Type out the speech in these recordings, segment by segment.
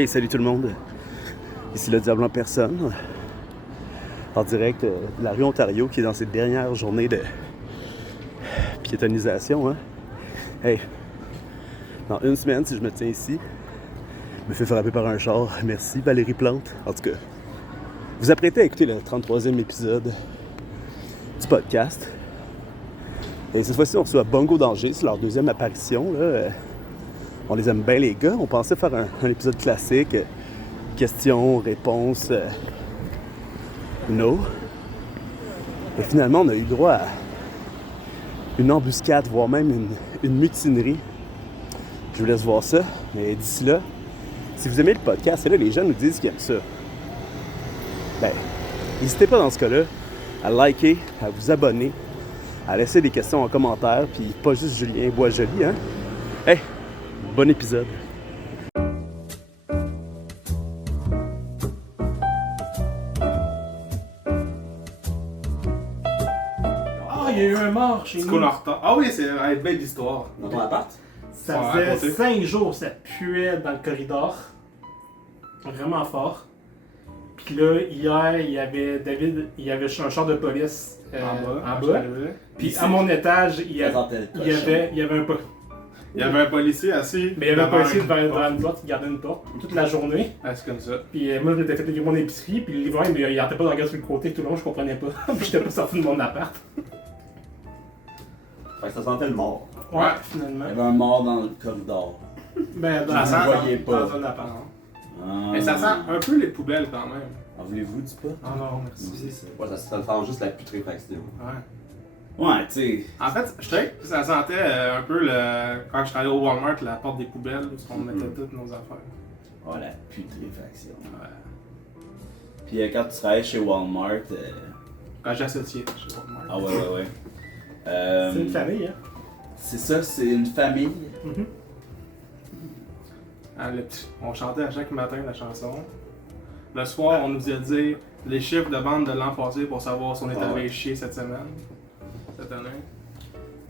Hey, salut tout le monde. Ici le Diable en personne, en direct de la rue Ontario, qui est dans ses dernières journées de piétonisation. Hein? Hey, dans une semaine, si je me tiens ici, je me fais frapper par un char. Merci Valérie Plante. En tout cas, vous apprêtez à écouter le 33e épisode du podcast. Et cette fois-ci, on reçoit Bongo Danger, c'est leur deuxième apparition. Là. On les aime bien, les gars. On pensait faire un épisode classique. Questions, réponses, no. Et finalement, on a eu droit à une embuscade, voire même une mutinerie. Je vous laisse voir ça. Mais d'ici là, si vous aimez le podcast, et là, les gens nous disent qu'ils aiment ça. Ben, n'hésitez pas dans ce cas-là à liker, à vous abonner, à laisser des questions en commentaire, puis pas juste Julien Boisjoli, hein. Hey, bon épisode. Il y a eu un mort chez nous. Ah oui, c'est une belle histoire. Dans ton appart? Ça faisait 5 jours, ça puait dans le corridor. Vraiment fort. Puis là, hier, il y avait David, il y avait un char de police en bas. Puis à mon étage, il y avait un policier assis. Mais il y avait un policier devant une porte, il gardait une porte toute la journée. Ah, c'est comme ça. Puis moi, je m'étais fait livrer mon épicerie, puis le livreur, il arrêtait pas de regarder sur le côté tout le long, je comprenais pas. Puis j'étais pas sorti de mon appart. Fait que ça sentait le mort. Ouais, finalement. Il y avait un mort dans le corridor. Ben, Ça sent, vous voyez pas. dans un appart. Mais ça sent un peu les poubelles quand même. En voulez-vous du pas? Ah non, merci. Ouais, ça sent juste la putréfaction. Ouais. Ouais, tu sais. En fait, je sais que ça sentait un peu quand je travaillais au Walmart, la porte des poubelles où on mettait toutes nos affaires. Oh, la putréfaction. Ouais. Puis quand tu travailles chez Walmart. Quand j'associais chez Walmart. Ah ouais. C'est une famille, hein? C'est ça, c'est une famille. Mm-hmm. On chantait à chaque matin la chanson. Le soir, on nous a dit les chiffres de vente de l'an passé pour savoir si on était allé chier cette semaine. Cette année.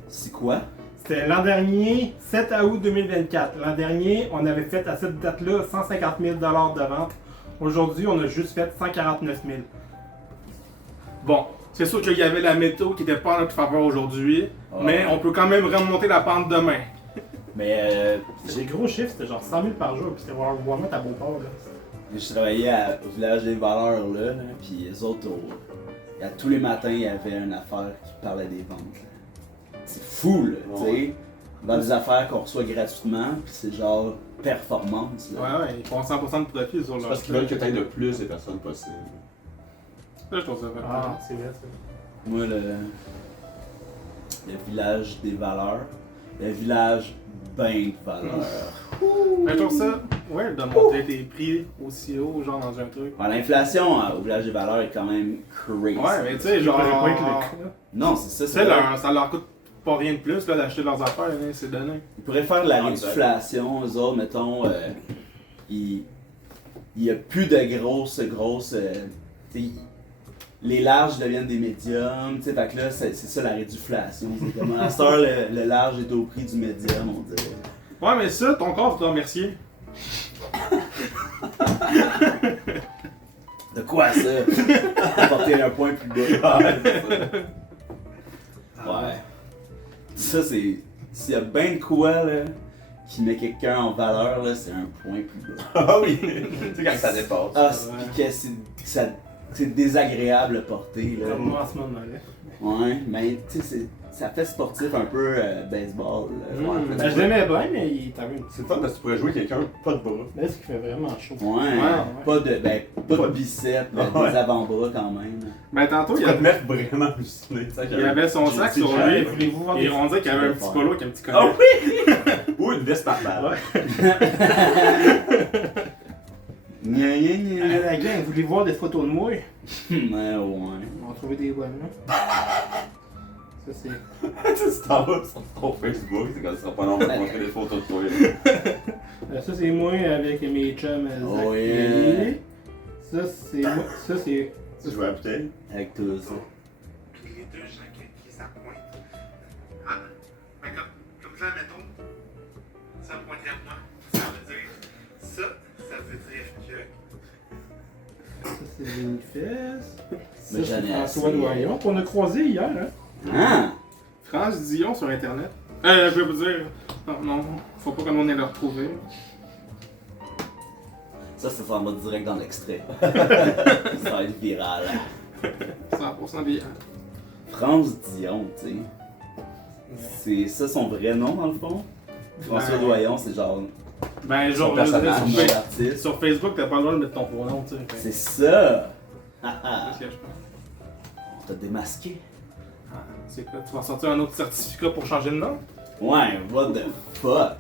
C'est quoi? C'était l'an dernier, 7 août 2024. L'an dernier, on avait fait à cette date-là 150 000 $ de vente. Aujourd'hui, on a juste fait 149 000. Bon, c'est sûr qu'il y avait la météo qui n'était pas en notre faveur aujourd'hui, mais on peut quand même remonter la pente demain. Mais C'était des gros chiffres, c'était genre 100 000 par jour, puis c'était Walmart à Beauport, là. je travaillais au village des valeurs là, puis les autres, tous les matins, il y avait une affaire qui parlait des ventes. Là. C'est fou, là, tu sais. Dans des affaires qu'on reçoit gratuitement, puis c'est genre performance. Là. Ouais, ils font 100% de profit sur leur. Parce qu'ils veulent que tu aies de plus de personnes possible. Là, je trouve ça fait Ah, c'est vrai, ça. Moi, le village des valeurs, le village ben de valeurs. Mais je trouve ça, ouais, de monter tes prix aussi haut, genre dans un truc. Ouais, l'inflation au village des valeurs est quand même crazy. Ouais, mais tu sais, genre. pas être le cas. Non, c'est ça. Tu sais, ça leur coûte pas rien de plus là, d'acheter leurs affaires, là, c'est donné. Ils pourraient faire de la réduflation, eux autres, mettons, il y a plus de grosses, t'sais, les larges deviennent des médiums, tu sais, fait que là, c'est ça la réduflation. C'est comme, à cette heure, le large est au prix du médium, on dirait. Ouais, mais ça, ton corps, faut te remercier. De quoi ça? Porter un point plus bas. Ouais. Ça, c'est. S'il y a ben de quoi, là, qui met quelqu'un en valeur, là, c'est un point plus bas. Ah oui! Tu sais, quand ça dépasse. Ah, pis que c'est désagréable à porter, là. Comme moi en ce moment-là. Ouais, mais tu sais, ça fait sportif un peu baseball. Là. Ouais, Ben, je l'aimais bien, mais il t'avait une C'est le fun parce que tu pourrais jouer quelqu'un pas de bras. Là, ce qui fait vraiment chaud. Ouais, pas de biceps, Ouais. des avant-bras quand même. Ben, tantôt, Tu il y vas te avait, mettre vraiment halluciné. il y avait son sac sur lui, Voulez-vous voir et on dirait qu'il y avait un petit polo avec un petit collet. Ah oui! Ou une veste par balle. Gna gna gna. La gang, voulez-vous voir des photos de moi? Ouais. On va trouver des bonnes, là. Ça, c'est. Tu sais, si t'en vas sur ton Facebook, c'est comme ça sera pas long pour montrer des photos de toi. Là. Ça, c'est moi avec mes chums Zach Oh, et yeah. Lily. Ça, c'est moi. Ça, c'est. Tu joues à la bouteille? Avec tout ça. Puis les deux gens qui s'appointent. Ah, ben comme ça, mettons, ça me pointerait à moi. Ça veut dire, ça, Ça veut dire que. Ça, c'est le manifeste. Ça, Mais c'est j'en ai François assez. Doyon, qu'on a croisé hier, hein. Hein? France Dion sur internet. Je vais vous dire. Non, faut pas que on ait le retrouver. Ça s'en va direct dans l'extrait. Ça va être viral. 100% bien. France Dion, tu sais. C'est ça son vrai nom, dans le fond? François Ben, Doyon, c'est genre Ben, son genre, personnage, sur, son artiste. sur Facebook, t'as pas le droit de mettre ton pronom, tu sais. C'est ça! Haha. C'est ce que je pense. On t'a démasqué. Ah, c'est quoi? Tu vas sortir un autre certificat pour changer de nom? Ouais, what the fuck?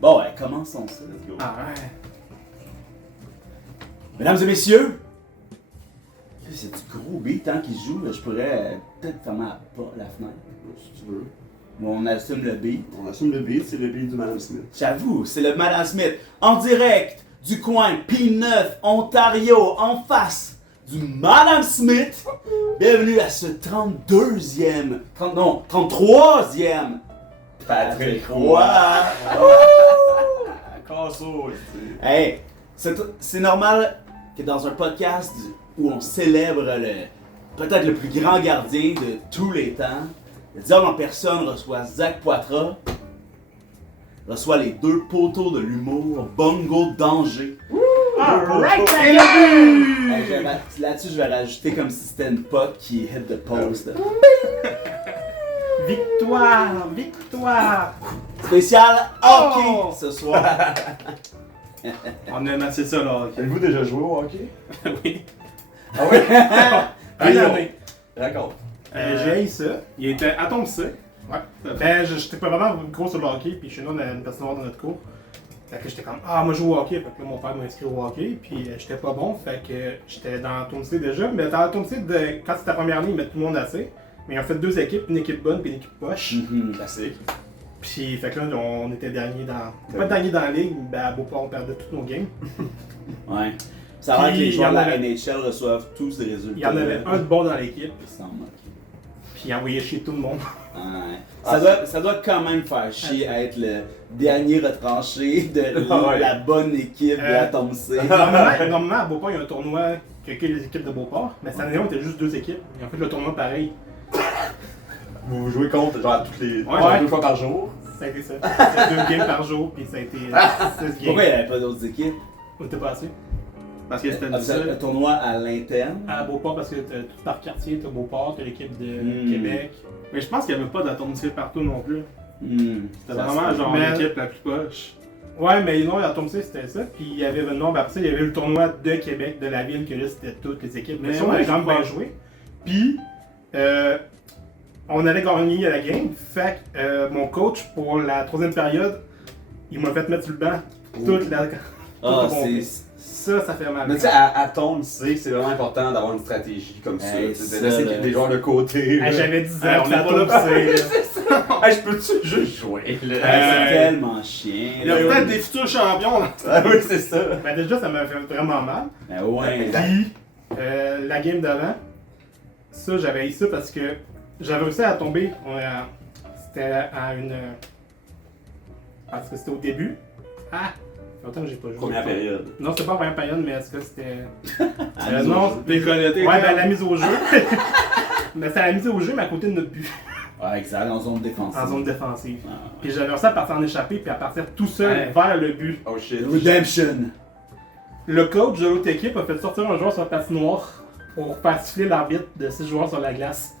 Bon, ouais, commençons ça. Let's go. Ah ouais. Mesdames et messieurs, c'est du gros beat hein, qui joue. Je pourrais peut-être fermer la fenêtre. Si tu veux. Bon, on assume le beat. On assume le beat, c'est le beat du Madame Smith. J'avoue, c'est le Madame Smith en direct du coin P9, Ontario, en face du Madame Smith. Bienvenue à ce 32e, 33e Patrick Roy. Casso, Hey, c'est normal que dans un podcast où on célèbre peut-être le plus grand gardien de tous les temps, le diable en personne reçoit Zach Poitras, reçoit les deux poteaux de l'humour, Bongo Danger. Alright, Hey, là-dessus, je vais rajouter comme si c'était une puck qui hit the post. Victoire! Victoire! Spécial hockey Oh! ce soir. On aime assez ça, là. ok. Avez-vous déjà joué au hockey? Oui. Ah oui? Une année. D'accord. J'ai haï ça. Il était à ton psy. Ouais. J'étais pas vraiment gros sur le hockey, puis chez nous, on a une personne noire dans notre cours. Fait que j'étais comme, ah, moi je joue au hockey. Fait que là, mon père m'a inscrit au hockey, puis j'étais pas bon. Fait que j'étais dans le tournoi déjà. Mais dans le tournoi quand c'était ta première année, ils mettent tout le monde assez. Mais ils ont fait deux équipes, une équipe bonne puis une équipe poche. Classique. Puis fait que là, on était dernier dans. Pas dernier dans la ligue, ben à Beauport, on perdait toutes nos games. Ouais. Ça a l'air que les Puis, joueurs de il y en la avait- NHL reçoivent tous des résultats. Il y en avait un de bon dans l'équipe, Sans moquer. puis il envoyait chier tout le monde. Ouais. Ça doit quand même faire chier à être le dernier retranché de la bonne équipe de la Tomsey. Normalement, à Beauport, il y a un tournoi qui a que les équipes de Beauport. Mais cette année, on était juste deux équipes. Ils ont fait le tournoi pareil. Vous jouez contre genre toutes les Ouais. 2 fois par jour. Ça a été ça. C'était 2 games par jour, puis ça a été 6 games. Pourquoi il n'y avait pas d'autres équipes? On était pas assez. Parce que c'était Ah, du vous avez seul. un tournoi à l'interne. À Beauport, parce que tout par quartier, t'as Beauport, t'as l'équipe de Québec. Mais je pense qu'il n'y avait pas d'atomisé partout non plus. C'était Ça vraiment se- genre Mais- l'équipe la plus poche. Ouais, mais non, à Tomsey, c'était ça. Puis il y avait non, ben après ça, il y avait le tournoi de Québec, de la ville, que là, c'était toutes les équipes. Mais Mais ça, on ouais, avait quand je même bien crois. joué. Puis, on allait gagner la game. Fait que mon coach, pour la troisième période, il m'a fait mettre sur le banc toute la. Ah, tout le bon. c'est. Ça fait mal. Mais tu sais, à ton lycée, c'est vraiment important d'avoir une stratégie comme ça. Hey, Tu sais, ça, de laisser là. des joueurs de côté. Hey, j'avais 10 ans, Hey, on on est pas là. Hey, je peux-tu juste jouer là? C'est tellement chien. Il y a peut-être des futurs champions là. Ah oui, c'est ça. Ben déjà, ça m'a fait vraiment mal. Ben ouais. Puis, la game d'avant, ça, j'avais eu ça parce que j'avais réussi à tomber. C'était à une. Parce que c'était au début. Ah! Ça fait longtemps que j'ai pas joué. Première période. Non, c'était pas la première période, mais est-ce que c'était. À nous non, autres. Déconnecté. ouais, ben la mise au jeu. Mais c'était la mise au jeu, mais à côté de notre but, Ouais, exact, en zone défensive. en zone défensive. Ah, Puis j'avais réussi à partir en échappée, puis à partir tout seul Ouais. vers le but. Oh shit. Redemption. Le coach de l'autre équipe a fait sortir un joueur sur la patinoire pour faire siffler l'arbitre de 6 joueurs sur la glace.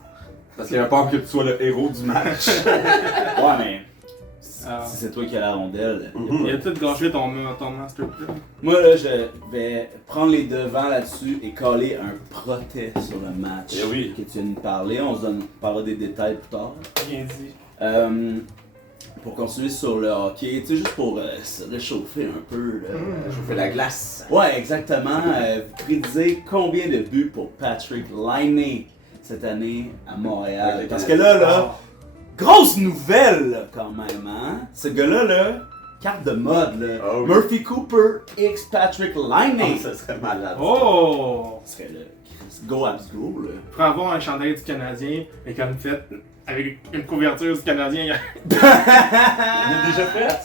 Parce qu'il a peur que tu sois le héros du match. Ouais, mais. Ah. Si c'est toi qui as la rondelle. Il a tout gâché ton master plan. Moi, là, je vais prendre les devants là-dessus et coller un protest sur le match Eh oui. que tu viens de nous parler. On parlera des détails plus tard. Bien dit. Pour continuer sur le hockey, tu sais, juste pour se réchauffer un peu. Là. Je fais la glace. Ouais, exactement. Vous prédisez combien de buts pour Patrick Laine cette année à Montréal? Ouais, Parce que là, grosse nouvelle là, quand même, hein? Ce gars-là, carte de mode, là. Oh oui. Murphy Cooper x Patrick Laine. Oh, ça serait malade. Oh! Ce serait le go abs go, là. Pour avoir un chandail du Canadien, mais comme fait, avec une couverture du Canadien. Il est déjà fait?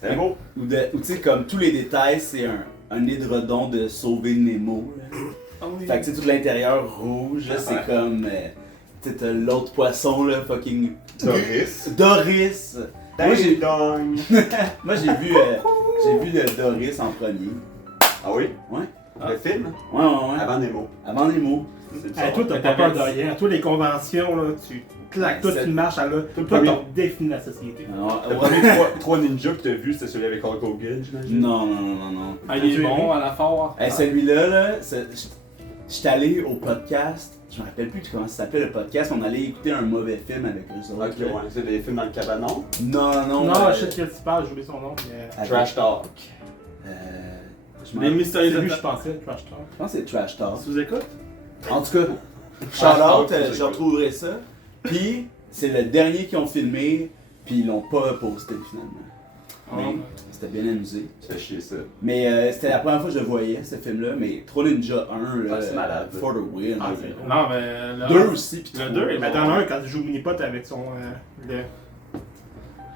C'était beau. Ou tu sais, comme tous les détails, c'est un édredon de sauver Nemo. Là. Ah oui. Fait que tu sais, tout l'intérieur rouge, là, c'est comme. Tu sais, t'as l'autre poisson, là, fucking. Doris. Doris! Moi, j'ai Dong. Moi, j'ai vu le Doris en premier. Ah oui? Ouais. Le film? Ouais. Avant Nemo. Avant Nemo. C'est Hey, toi, t'as pas peur de rien. Toi, les conventions, là, tu claques tout, C'est- tu marches à là. Toi, premier- t'as défini la société. Alors, Le ouais. premier 3 ninjas que t'as vu, c'était celui avec Hulk Hogan, j'imagine? Non. Ah, il est bon à la force. Hey, celui-là, là, j'étais allé au podcast. Je me rappelle plus comment ça s'appelait le podcast. On allait écouter un mauvais film avec eux autres. Ok, ouais. C'est des films dans le cabanon. Non. Non, je sais de quel tu parles, j'ai oublié son nom. Mais... avec- Trash Talk. Je me Les rappelle- mystérieux C'est lui, de je pensais, Trash Talk. je pense que c'est Trash Talk. Tu vous écoutes? En tout cas, shout out, je retrouverai ça. Puis, c'est le dernier qu'ils ont filmé, puis ils l'ont pas posté finalement. Mais c'était bien amusé. C'est chier ça. Mais c'était la première fois que je le voyais, ce film-là. Mais Trop Ninja 1, là, Ah, c'est malade. For the win. Ah, c'est bon. Non, mais. Le 2 aussi, puis Le 3. 2 est Mais dans le 1, quand il joue Minipote avec son.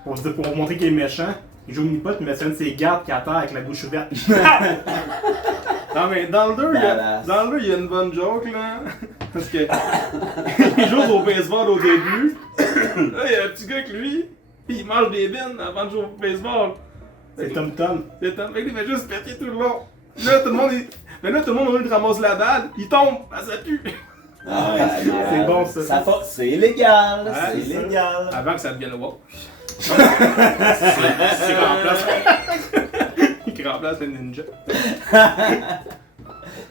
Pour montrer qu'il est méchant, il joue Minipote, mais c'est un de ses gardes qui attend avec la bouche ouverte. Non, mais dans le 2, Badass. il y a une bonne joke, là. Parce que. il joue au baseball au début. Là, il y a un petit gars avec lui. Puis il mange des bines avant de jouer au baseball. C'est Tom Tom. Le temps, il fait juste péter tout le long. Là, tout le monde, mais là, tout le monde, au lieu de ramasser la balle, il tombe, ça pue. Ah ouais, C'est bon, ça. C'est illégal, Ouais, c'est c'est ça. illégal. Avant que ça devienne woke. C'est remplace. Il remplace le ninja.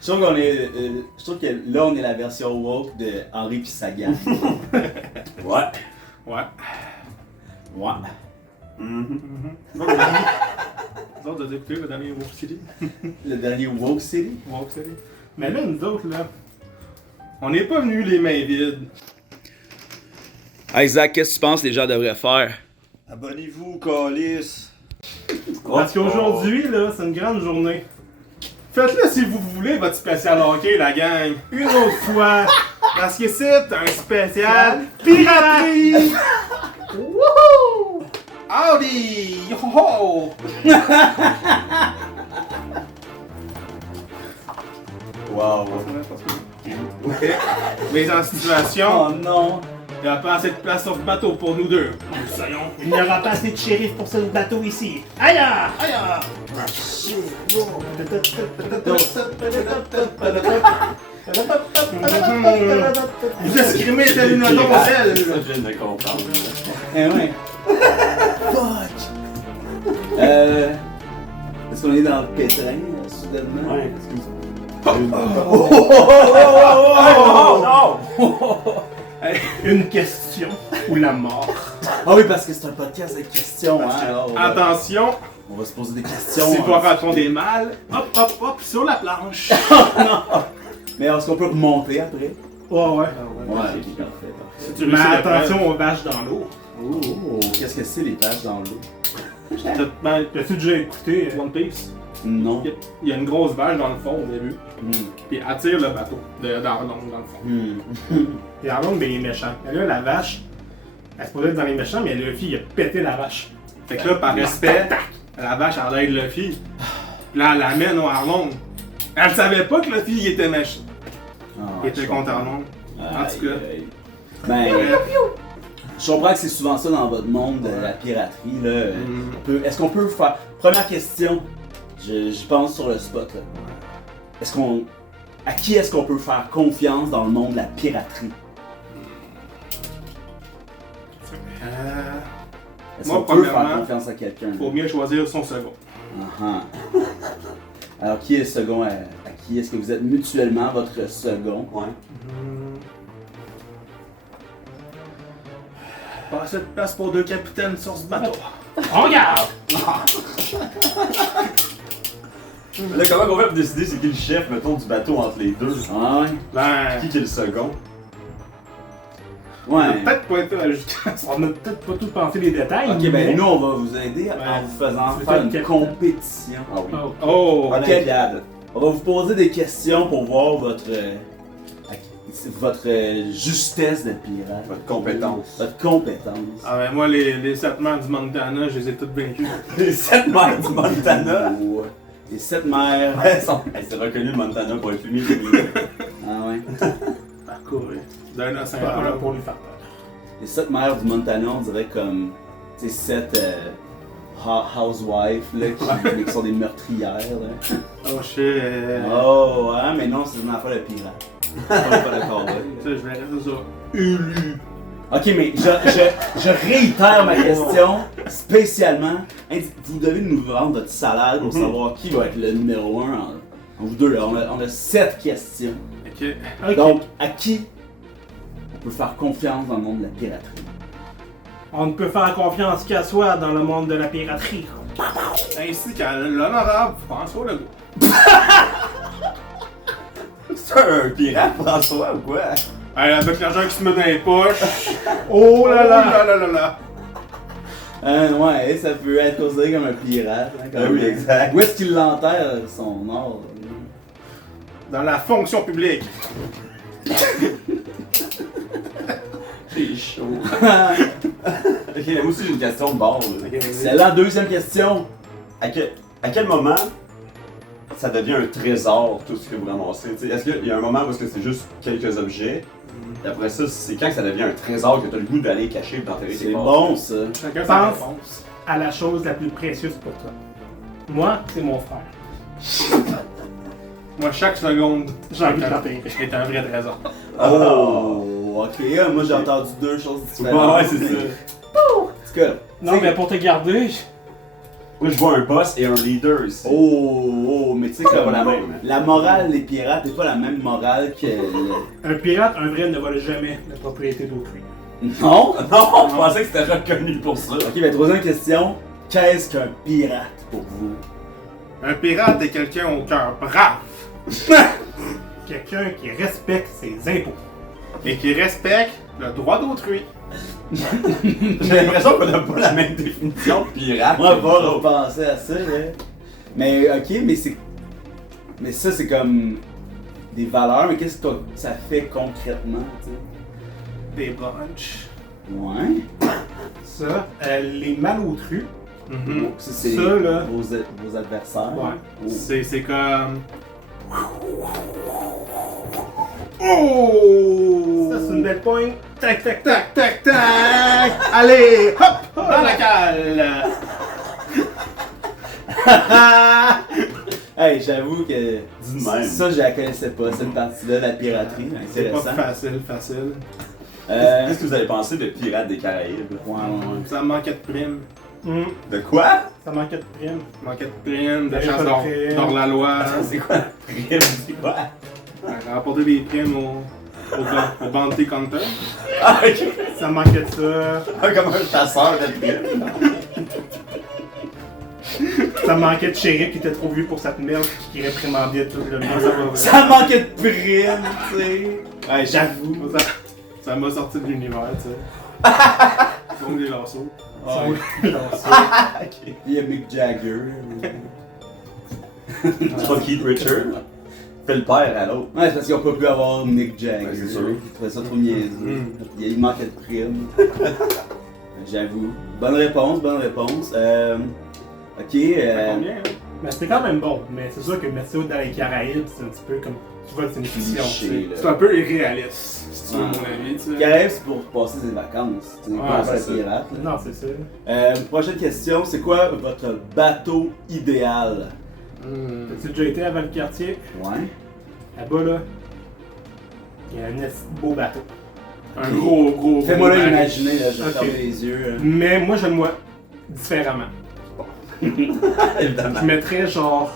Je trouve que là, on est la version woke de Henri pis Sagan. Ouais. Ouais. Ouais. Vous autres, vous avez écouté le dernier Woke City? Le dernier Woke City. Woke City. Mais là, nous autres, là. On n'est pas venus les mains vides. Isaac, qu'est-ce que tu penses que les gens devraient faire? Abonnez-vous, Calis. Parce qu'aujourd'hui, là, c'est une grande journée. Faites-le si vous voulez, votre spécial hockey, la gang. Une autre fois. Parce que c'est un spécial piraterie! Wouhou! Howdy! Yo-ho! Wow. Mais en situation, Oh non! il n'y a pas assez de place sur le bateau pour nous deux. Il n'y aura pas assez de shérif pour ce bateau ici. Aïe! Aïe! Vous escrimez tel une Ça, donzelle! je viens de comprendre. Eh ouais! Fuck! Est-ce qu'on est dans le pétrin, soudainement? Ouais. Oh non! Une question ou la mort. Ah oui, parce que c'est un podcast avec questions, hein? Alors, Attention, on va se poser des questions. si vous hein. racontez mal, hop, hop, hop, sur la planche. Mais est-ce qu'on peut remonter après? Ouais, ouais. Ouais, ok, parfait. Si tu Mais réussis la attention aux vaches dans l'eau. Oh, qu'est-ce que c'est les vaches dans l'eau? Ben, T'as-tu déjà écouté? One Piece, Non. il y a une grosse vache dans le fond au début, Hmm. puis elle attire le bateau d'Arlong dans le fond. Et Arlong, ben, il est méchant. Et là, la vache, elle se pourrait être dans les méchants, mais Luffy, il a pété la vache. Fait que là, par respect, la vache elle aide Luffy. Là, elle l'amène au Arlong. Elle savait pas que Luffy il était méchant. Il était contre Arlong. En tout cas. Ben, je comprends que c'est souvent ça dans votre monde de la piraterie. Là. Est-ce qu'on peut faire. Première question, j'y pense sur le spot. Là. À qui est-ce qu'on peut faire confiance dans le monde de la piraterie? Est-ce Moi, qu'on peut faire premièrement, confiance à quelqu'un? Faut bien choisir son second. Uh-huh. Alors, qui est le second? À qui est-ce que vous êtes mutuellement votre second? Ouais. Pas assez de place pour deux capitaines sur ce bateau. On regarde! Là, comment on fait pour décider c'est qui le chef, mettons, du bateau entre les deux? Ah ouais? Ben, Qui est le second? Ouais. peut-être pas être ajouté. On a peut-être pas tout pensé les détails. Ok, mais... ben nous on va vous aider en vous faisant C'est faire ça, une Capitaine. compétition. Ah oui. Oh. Oh! Ok. Olympiade. On va vous poser des questions pour voir votre. votre justesse de pirate. Votre compétence. Votre compétence. Ah ben moi, les 7 mers du Montana, je les ai toutes vaincus. Les 7 mers du Montana. Ouais. Les 7 mers. Ouais, c'est reconnu le Montana pour être humide. Ah ouais. Parcourir. D'un océan C'est pas à là l'autre. pour lui faire peur. Les 7 mères du Montana, on dirait comme. Tu sais, 7 housewives là, qui sont des meurtrières. Là. Oh shit. Oh, ouais, mais non, c'est une affaire de pirate. Pas de cowboy. Ça, je vais rester ça. Élu. Ok, mais je réitère ma question spécialement. Vous devez nous vendre votre salaire pour savoir qui va être le numéro 1 en vous deux. Là. On a 7 questions. Ok. Ok. Donc, à qui on peut faire confiance dans le monde de la piraterie? On ne peut faire confiance qu'à soi dans le monde de la piraterie. Ainsi qu'à l'honorable François Legault. C'est un pirate, François, ou quoi? Hey, avec l'argent qui se met dans les poches. Oh là là! là là là. Ouais, ça peut être considéré comme un pirate. Hein, Ben oui, exact. Où est-ce qu'il l'enterre, son or? Dans la fonction publique. C'est chaud. Ok, moi aussi j'ai une question de base. C'est la deuxième question. À quel moment ça devient un trésor, tout ce que vous ramassez? T'sais, est-ce qu'il y a un moment où est-ce que c'est juste quelques objets? Et après ça, c'est quand que ça devient un trésor que tu as le goût d'aller cacher et d'enterrer C'est tes parts? bon, ça. Chacun sa Pense réponse. à la chose la plus précieuse pour toi. Moi, c'est mon frère. Moi, chaque seconde, J'ai envie de l'enterrer. est un vrai trésor. Oh, ok. Moi, j'ai entendu deux choses différentes. Ouais, c'est ça. En tout cas, Non, mais pour te garder, Moi je vois un boss et un leader ici. mais tu sais, C'est comme pas la même. la morale des pirates n'est pas la même morale que. un pirate, un vrai, ne vole jamais la propriété d'autrui. Non? Non, je pensais que c'était reconnu pour ça. Ok, mais troisième question. Qu'est-ce qu'un pirate pour vous? Un pirate est quelqu'un au cœur brave Quelqu'un qui respecte ses impôts. et qui respecte le droit d'autrui. J'ai l'impression qu'on n'a pas la même définition de pirate. Moi, que pas vous autres. repenser à ça, là. Mais ok, mais c'est. Mais ça, c'est comme. Des valeurs, mais qu'est-ce que ça fait concrètement, tu sais? Des brunchs. Ouais. Ça, les malotrus, Mhm. Ça, c'est Ça, là. vos adversaires. Ouais. Oh. C'est comme. Oh! ça c'est une belle pointe. Tac, tac, tac. Tac, tac, tac! Allez, hop! Dans la cale! Hey, j'avoue que. Dis de même. Ça, je la connaissais pas, cette partie-là, la piraterie. C'est pas Intéressant. facile. Qu'est-ce que vous avez pensé de Pirates des Caraïbes? Ouais. Ça manquait de primes. De quoi? Ça manquait de prime. Manquait de primes, de J'avais chance pas de primes. d'or la loi. C'est quoi? C'est quoi? Rapporter des primes au bounty counter. Ah, ok. Ça manquait de ça. Comme un chasseur de primes. Ça manquait de shérif qui était trop vieux pour cette merde qui réprimandait tout le monde. Ça manquait de prime, tu sais. Ouais, j'avoue. Ça m'a sorti de l'univers, tu sais. Donc des lasso. Il y a Mick Jagger. C'est pas Keith Richards? Fait le père à l'autre. Ouais, c'est parce qu'ils ont pas pu avoir Mick Jagger. Ouais, c'est sûr. Ils trouvaient ça trop niaiseux. Mm. Il manquait de prime. J'avoue. Bonne réponse. Ok. Combien, hein? Mais c'était quand même bon. Mais c'est sûr que mettre ça dans les Caraïbes, c'est un petit peu comme. Tu vois, c'est une fiction. Cliché, tu sais. là. C'est un peu irréaliste, si tu veux Ouais. mon avis, tu sais. Caraïbes, c'est pour passer ses vacances. Tu sais, Ouais, pas c'est la ça. pirate. là. Non, c'est ça. Prochaine question, c'est quoi votre bateau idéal? Hmm. T'as-tu déjà été à Valcartier? Ouais. Là-bas, là, il y a un esti de beau bateau. Un gros. Fais-moi là baril. imaginer, là, je vais Ok. fermer les yeux. Mais moi, je le vois différemment. Évidemment. Je mettrais genre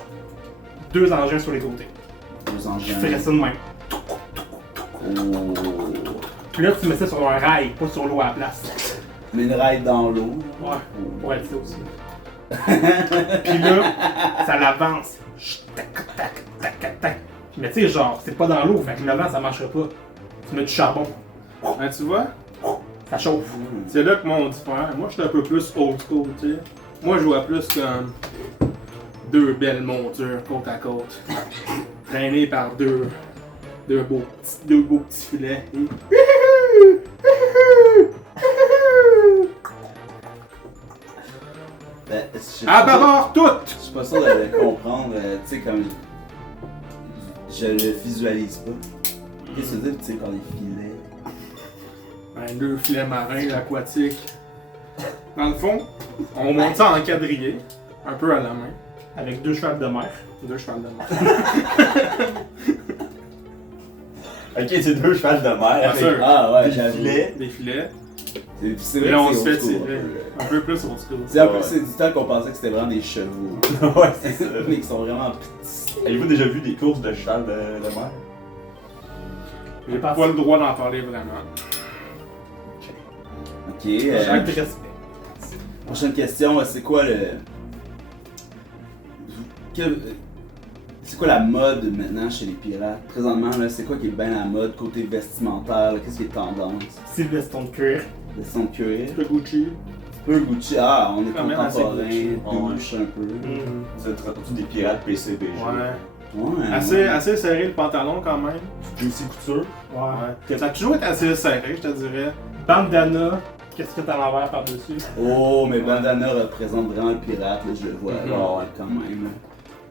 2 engins sur les côtés. Aux Je engins. ferais ça de même. Oh. Puis là, tu mets ça sur un rail, pas sur l'eau à la place. Mais une ride dans l'eau. Ouais, pour être ça aussi. Puis là, ça l'avance. Tac, tac, tac, tac, tac. Mais tu sais, genre, c'est pas dans l'eau, fait que le vent, ça marcherait pas. Tu mets du charbon, Ah, tu vois? ça chauffe. C'est là que mon diffère. Moi, je suis un peu plus old school, tu sais. Moi, je vois plus comme 2 belles montures côte à côte. Traînées par 2 Deux beaux petits filets. Ben, je sais À pas- bâbord toutes! Je suis pas sûr de comprendre, tu sais, comme. Je le visualise pas. Qu'est-ce que tu veux dire, tu sais, par les filets? Ben, deux filets marins aquatiques. Dans le fond, on monte ça en quadrillé, un peu à la main. Avec 2 chevals de mer. Deux chevals de mer. Ok, c'est 2 chevals de mer Bien avec sûr. Ah ouais, des j'avoue. filets. Des filets. C'est Et vrai là, on que se c'est fait old school, tirer. un peu. Un peu plus old school. C'est un peu, Ouais. c'est du temps qu'on pensait que c'était vraiment des chevaux. Ouais, c'est ça. Mais qui sont vraiment petits. Avez-vous déjà vu des courses de cheval de mer? J'ai pas le droit d'en parler vraiment. Ok, Jacques de respect. prochaine question, c'est quoi le. C'est quoi la mode maintenant chez les pirates? Présentement, là, c'est quoi qui est bien la mode côté vestimentaire? là? Qu'est-ce qui est tendance? C'est le veston de cuir. Veston de cuir? Le Gucci. Peu Gucci. Ah, on est Quand même assez contemporain, Gucci. douche un peu. Vous êtes tous des pirates PCBG. Ouais. Ouais. Assez serré le pantalon quand même. Juicy couture. Ouais. Ça a toujours été assez serré, je te dirais. Bandana. Qu'est-ce que t'as à l'envers par-dessus? Oh, mais bandana représente vraiment le pirate, là, je le vois Mhm. là, quand même. là.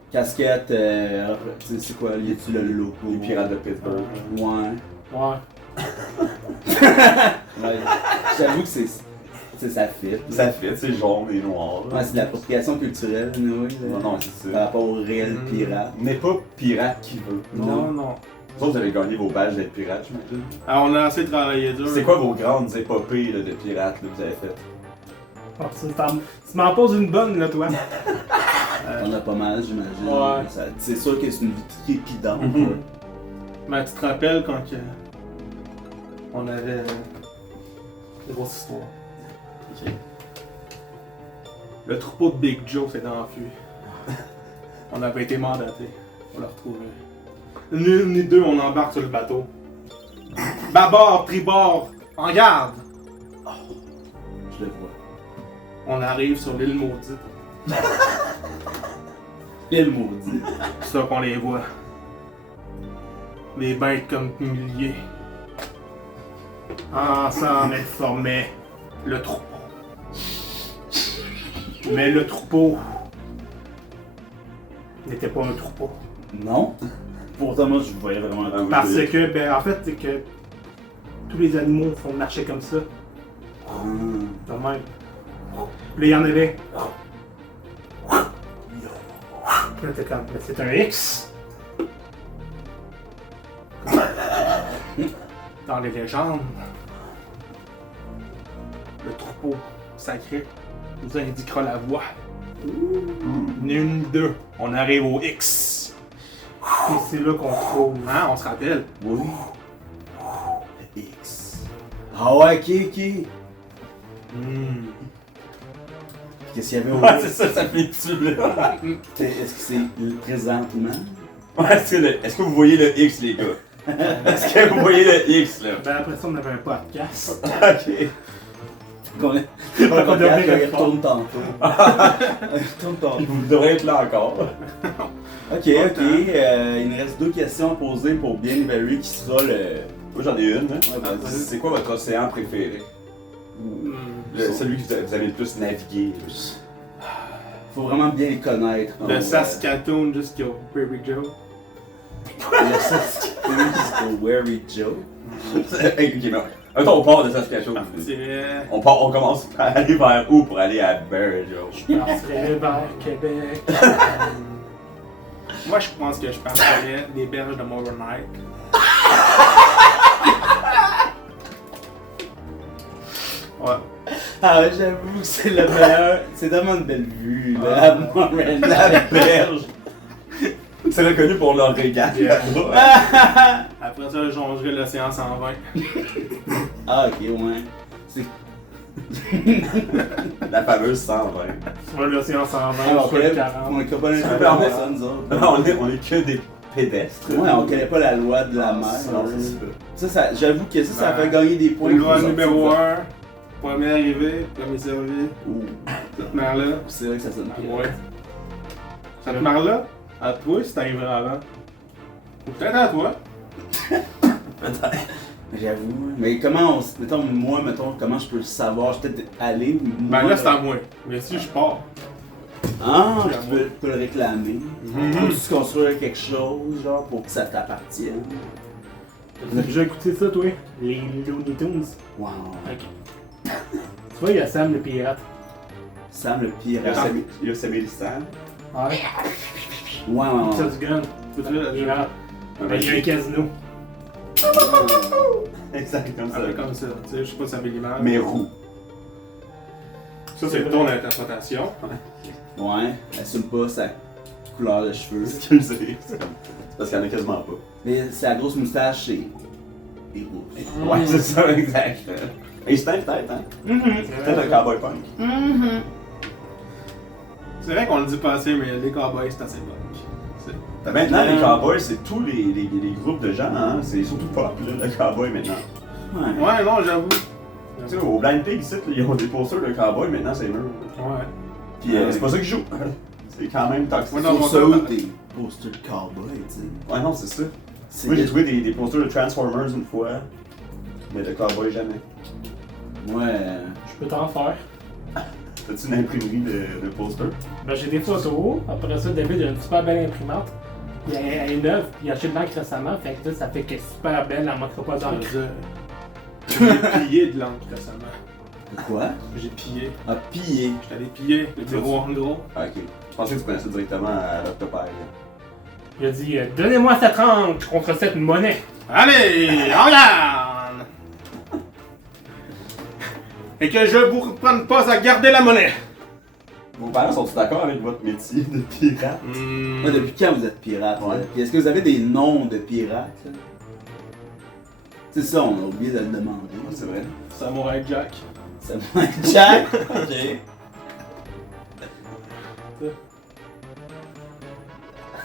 Casquette, tu sais, c'est quoi? Y a-tu le logo? Les pirates de Pittsburgh. Ouais. Ouais. Ouais. J'avoue que c'est ça fit. là. Ça fait, c'est jaune et noir. là. Ouais, c'est de l'appropriation culturelle, oui. Non, non, c'est Par ça. rapport au réel Mhm. pirate. On n'est pas pirate qui veut. Non, non. Vous autres, vous avez gagné vos badges d'être pirate, j'imagine. Alors, on a assez travaillé dur. C'est quoi vos grandes épopées là, de pirates là, que vous avez faites? Oh, tu m'en poses une bonne, là, toi. On a pas mal, j'imagine. Ouais. C'est sûr que c'est une vie trépidante. Mhm. Mais tu te rappelles quand on avait une grosse histoire. Ok. Le troupeau de Big Joe s'est enfui. On avait été mandatés pour le retrouver. Ni deux, on embarque sur le bateau. Bâbord, tribord, en garde! Je le vois. On arrive sur l'île maudite. Quel maudit. C'est ça qu'on les voit. Les bêtes comme milliers. Ensemble, elles formaient le troupeau. Mais le troupeau n'était pas un troupeau. Non? Pourtant, moi, je voyais vraiment un Ah oui. Parce que, ben, en fait, c'est que tous les animaux font marcher comme ça. Ah. Quand même. Puis là, il y en avait. Puis là, t'es comme, ben, c'est un X. Dans les légendes, le troupeau sacré nous indiquera la voie. Ni une ni deux, on arrive au X. Et c'est là qu'on trouve. Hein, on se rappelle. Oui. Le X. Ah ouais, ok. Qu'est-ce qu'il y avait au Ouais, c'est ça, ça fait dessus là. Est-ce que c'est présentement? Ouais, est-ce que vous voyez le X, les gars? Est-ce que vous voyez le X là? Ben, après ça, on avait un podcast. Ok. Qu'on On devrait il répondre. retourne tantôt. Il retourne tantôt. Vous devrez être là encore. Ok. Il nous reste 2 questions à poser pour bien évaluer qui sera le. Moi j'en ai une. Hein. Ouais, vas-y. C'est quoi votre océan préféré? Celui que vous avez le plus navigué. Faut vraiment bien les connaître. Le Saskatoon jusqu'au Baby Joe. Le Saskatoon jusqu'au Wary Joe. Ok, non. Attends, on part de Saskatchewan. C'est On commence par aller vers où pour aller à Bear Joe? Je partirais vers Québec. Moi, je pense que je partirais des berges de Moronight. Ouais. Ah, j'avoue que c'est le meilleur. C'est tellement une belle vue, là. Montréal. La berge! C'est reconnu pour leur régal. Yeah. Après ça, je jongerai l'océan 120. Ah, ok, ouais. C'est. La fameuse 120. Soit l'océan 120, Ah, on soit le connaît 40. on est pas Ça dans permet- ça, nous autres. On est que des pédestres. Ouais, on connaît pas la loi de la Ah, mer. non, c'est ça. J'avoue que ça Ben, fait gagner des points. Loi pour numéro sortir 1, premier arrivé, premier servi. de- Ouh, Cette mer-là. c'est vrai que ça sonne pire. Ouais. Cette mer-là, à toi si t'arriverais avant. Ou peut-être à toi. J'avoue. Mais comment comment je peux le savoir? Je peux peut-être aller. Ben là, c'est à moi. Mais si je pars. Ah, tu peux le réclamer. Peux-tu construire quelque chose, genre, pour que ça t'appartienne? T'as déjà écouté ça, toi? Les Looney Tunes? Wow. Ok. Tu vois, il y a Sam le pirate. Sam le Il y pirate. a Samuel Stan. Ouais. Ouais. Ça du gun. Peux-tu le Pirate. Ben, il y a un casino. Exact, comme ça. comme ça. Tu sais, je sais pas si ça met l'image. Mais roux. Ça, c'est ton interprétation. Ouais. Assume pas sa couleur de cheveux. Excusez. C'est parce qu'il y en a quasiment pas. Mais sa grosse moustache, c'est rouge. Ouais, c'est ça, exact. Instinct, peut-être, hein? Peut-être un cowboy punk. C'est vrai qu'on le dit pas assez, mais les cowboys, c'est assez punk. Maintenant, les cowboys, c'est tous les groupes de gens, hein? C'est surtout pop, là, le cowboy maintenant. Ouais. Ouais, non, j'avoue. Tu sais, au Blind Pig, ici, là, ils ont des posters de cowboy, maintenant c'est mûr. Ouais. Puis c'est pas ça qu'ils jouent. C'est quand même toxique. Ouais, Sur non, ça mon ou temps- des posters de cowboy, tu sais. Ouais, non, c'est ça. C'est Moi, j'ai trouvé des posters de Transformers une fois, mais de cowboy jamais. Ouais. Je peux t'en faire. T'as-tu une imprimerie de posters? Ben, j'ai des photos. Après ça, David a une super belle imprimante. Elle est neuve, puis il a acheté de l'encre récemment. Fait que là, ça fait qu'elle est super belle, elle manquera pas d'encre. J'ai pillé de l'encre récemment. Quoi? J'ai pillé. Ah, pillé. J'étais allé piller le bureau en gros. Ah, ok. Je pensais que tu connaissais directement à l'octopère. Il a dit donnez-moi cette encre contre cette monnaie. Allez, regarde! Et que je vous reprenne pas à garder la monnaie. Vos parents sont-ils d'accord avec votre métier de pirate? Moi, depuis quand vous êtes pirate? Ouais. Là? Puis est-ce que vous avez des noms de pirates? Là? C'est ça, on a oublié de le demander. Ouais, c'est vrai. Samouraï Jack. Ça va être Jack? Ok.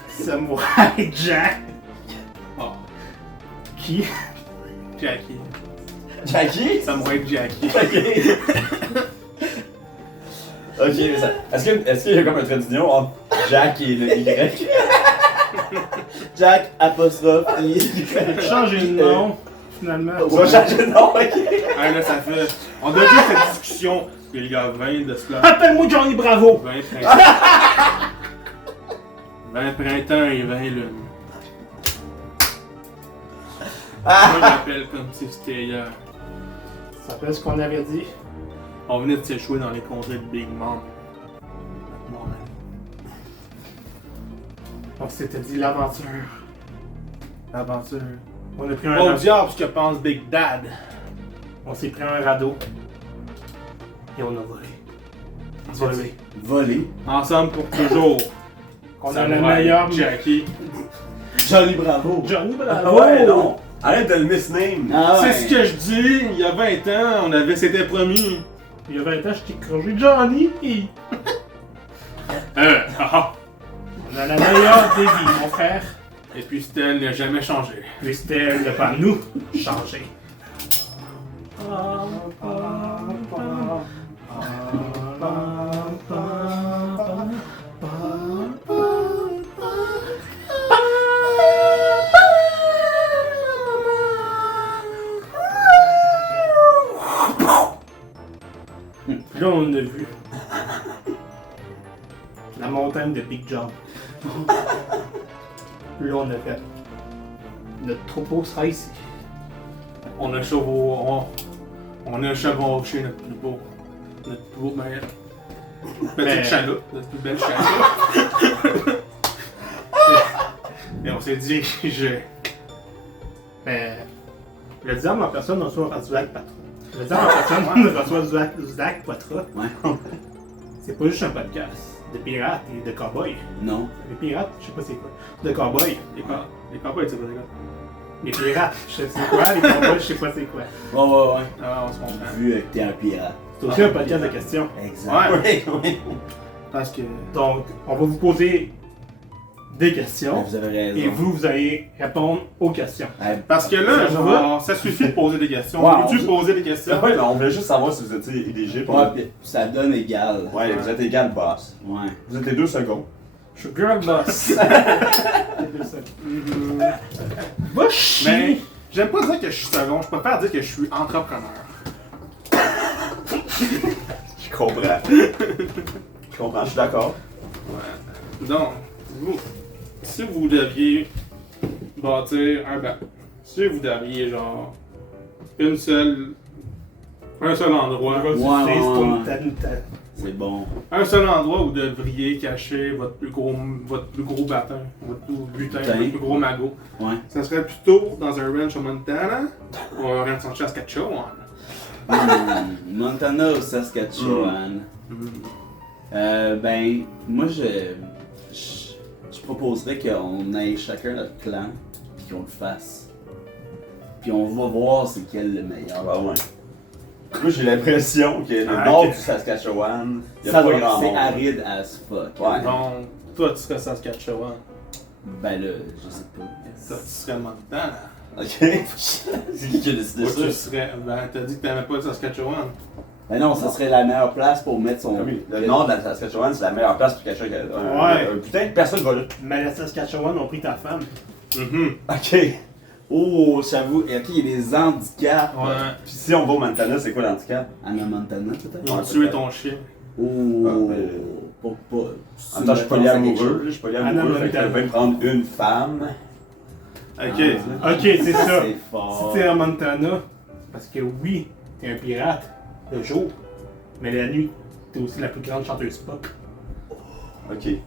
Samouraï Jack. Oh, Qui? Jackie. Jackie? Samouraï Jackie. Ok, mais ça... Est-ce qu'il y a comme un trait d'union entre Jack et le Y? Jack, apostrophe, I. Changer de nom, finalement. On va changer de nom, ok? Ah là, ça fait. On a vu cette discussion il y a 20 de cela. Appelle-moi Johnny Bravo. 20 printemps. 20 printemps et 20 lunes. Moi, je l'appelle comme si c'était hier. Ça fait ce qu'on avait dit. On venait de s'échouer dans les contrées de Big Mom. On s'était dit l'aventure. L'aventure. On a pris un Oh radeau. diable, ce que pense Big Dad. On s'est pris un radeau. Et on a volé. Volé. Volé. Ensemble pour toujours. On a le Samouraï meilleur Jackie. Johnny Bravo. Johnny Ah Bravo. ouais, non! Arrête de le misname! Ah ouais. C'est ce que je dis. Il y a 20 ans, on s'était promis. Il y a 20 ans, je t'ai crogé Johnny. On a la meilleure des vies, mon frère. Et puis Stella n'a jamais changé. Puis c'était ne pas nous changer. Puis là, on a vu la montagne de Big John. Puis là, on a fait notre troupeau sera ici. On a chevauché notre plus beau Mais- petite chaloupe, notre plus belle chaloupe. Et on s'est dirigé. Mais le diable en personne reçoit Zach Patra. Le diable en personne reçoit Zach Patra. Ouais. C'est pas juste un podcast de pirates et de cowboys. Non. Les pirates, je sais pas c'est quoi. De cowboys. Les cowboys, c'est pas des gars. Les pirates, je sais c'est quoi. Les cowboys, je sais pas c'est quoi. Ouais. Ah, on se comprend. Vu que t'es un pirate. C'est aussi un podcast de questions. Exact. Ouais. Parce que. Donc, on va vous poser des questions. Vous avez raison. Et vous allez répondre aux questions. Parce que là, Ça va? ça suffit de poser des questions. Ouais, Peux-tu on- poser des questions? Ouais, non, on voulait juste savoir si vous étiez éligible. Ouais, pis ça donne égal. Ouais, vous êtes égal boss. Ouais. Vous êtes les deux secondes. Je suis girl boss. Va chier. Mais j'aime pas dire que je suis second, je préfère dire que je suis entrepreneur. Je comprends. Je comprends, je suis d'accord. Ouais. Donc, vous, si vous deviez bâtir si vous deviez genre un seul endroit, C'est bon. un seul endroit où vous devriez cacher votre plus gros bâton, votre plus gros magot, Ouais. ça serait plutôt dans un ranch au Montana ou un ranch en Saskatchewan. Montana ou Saskatchewan. Ben, moi je proposerais qu'on aille chacun notre clan, puis qu'on le fasse. Puis on va voir c'est quel le meilleur. Ah ouais. Moi j'ai l'impression que le nord du Saskatchewan, il y a pas grand C'est monde. aride as fuck. Ouais. Donc, toi tu serais Saskatchewan, Ben là, je sais pas. toi tu serais Montana. Ok. C'est qui a décidé Toi ça? tu serais, t'as dit que t'aimais pas le Saskatchewan. Ben non, ça serait la meilleure place pour mettre son. Ah oui, le nord de la Saskatchewan, c'est la meilleure place pour cacher un putain, personne va là. Mais la Saskatchewan ont pris ta femme. Ok. Oh, j'avoue, ok, il y a des handicaps. Ouais. Puis si on va au Montana, c'est quoi l'handicap? Anna Montana, peut-être? Ils ont tué ton chien. Oh, Ah, pas. En même temps, je suis polyamoureux, je suis polyamoureux, fait que je Montana. vais me prendre une femme. Ok. Ok, c'est ça. C'est Si fort. t'es en Montana, parce que oui, t'es un pirate, le jour, mais la nuit, t'es aussi la plus grande chanteuse pop. Ok. Ouais.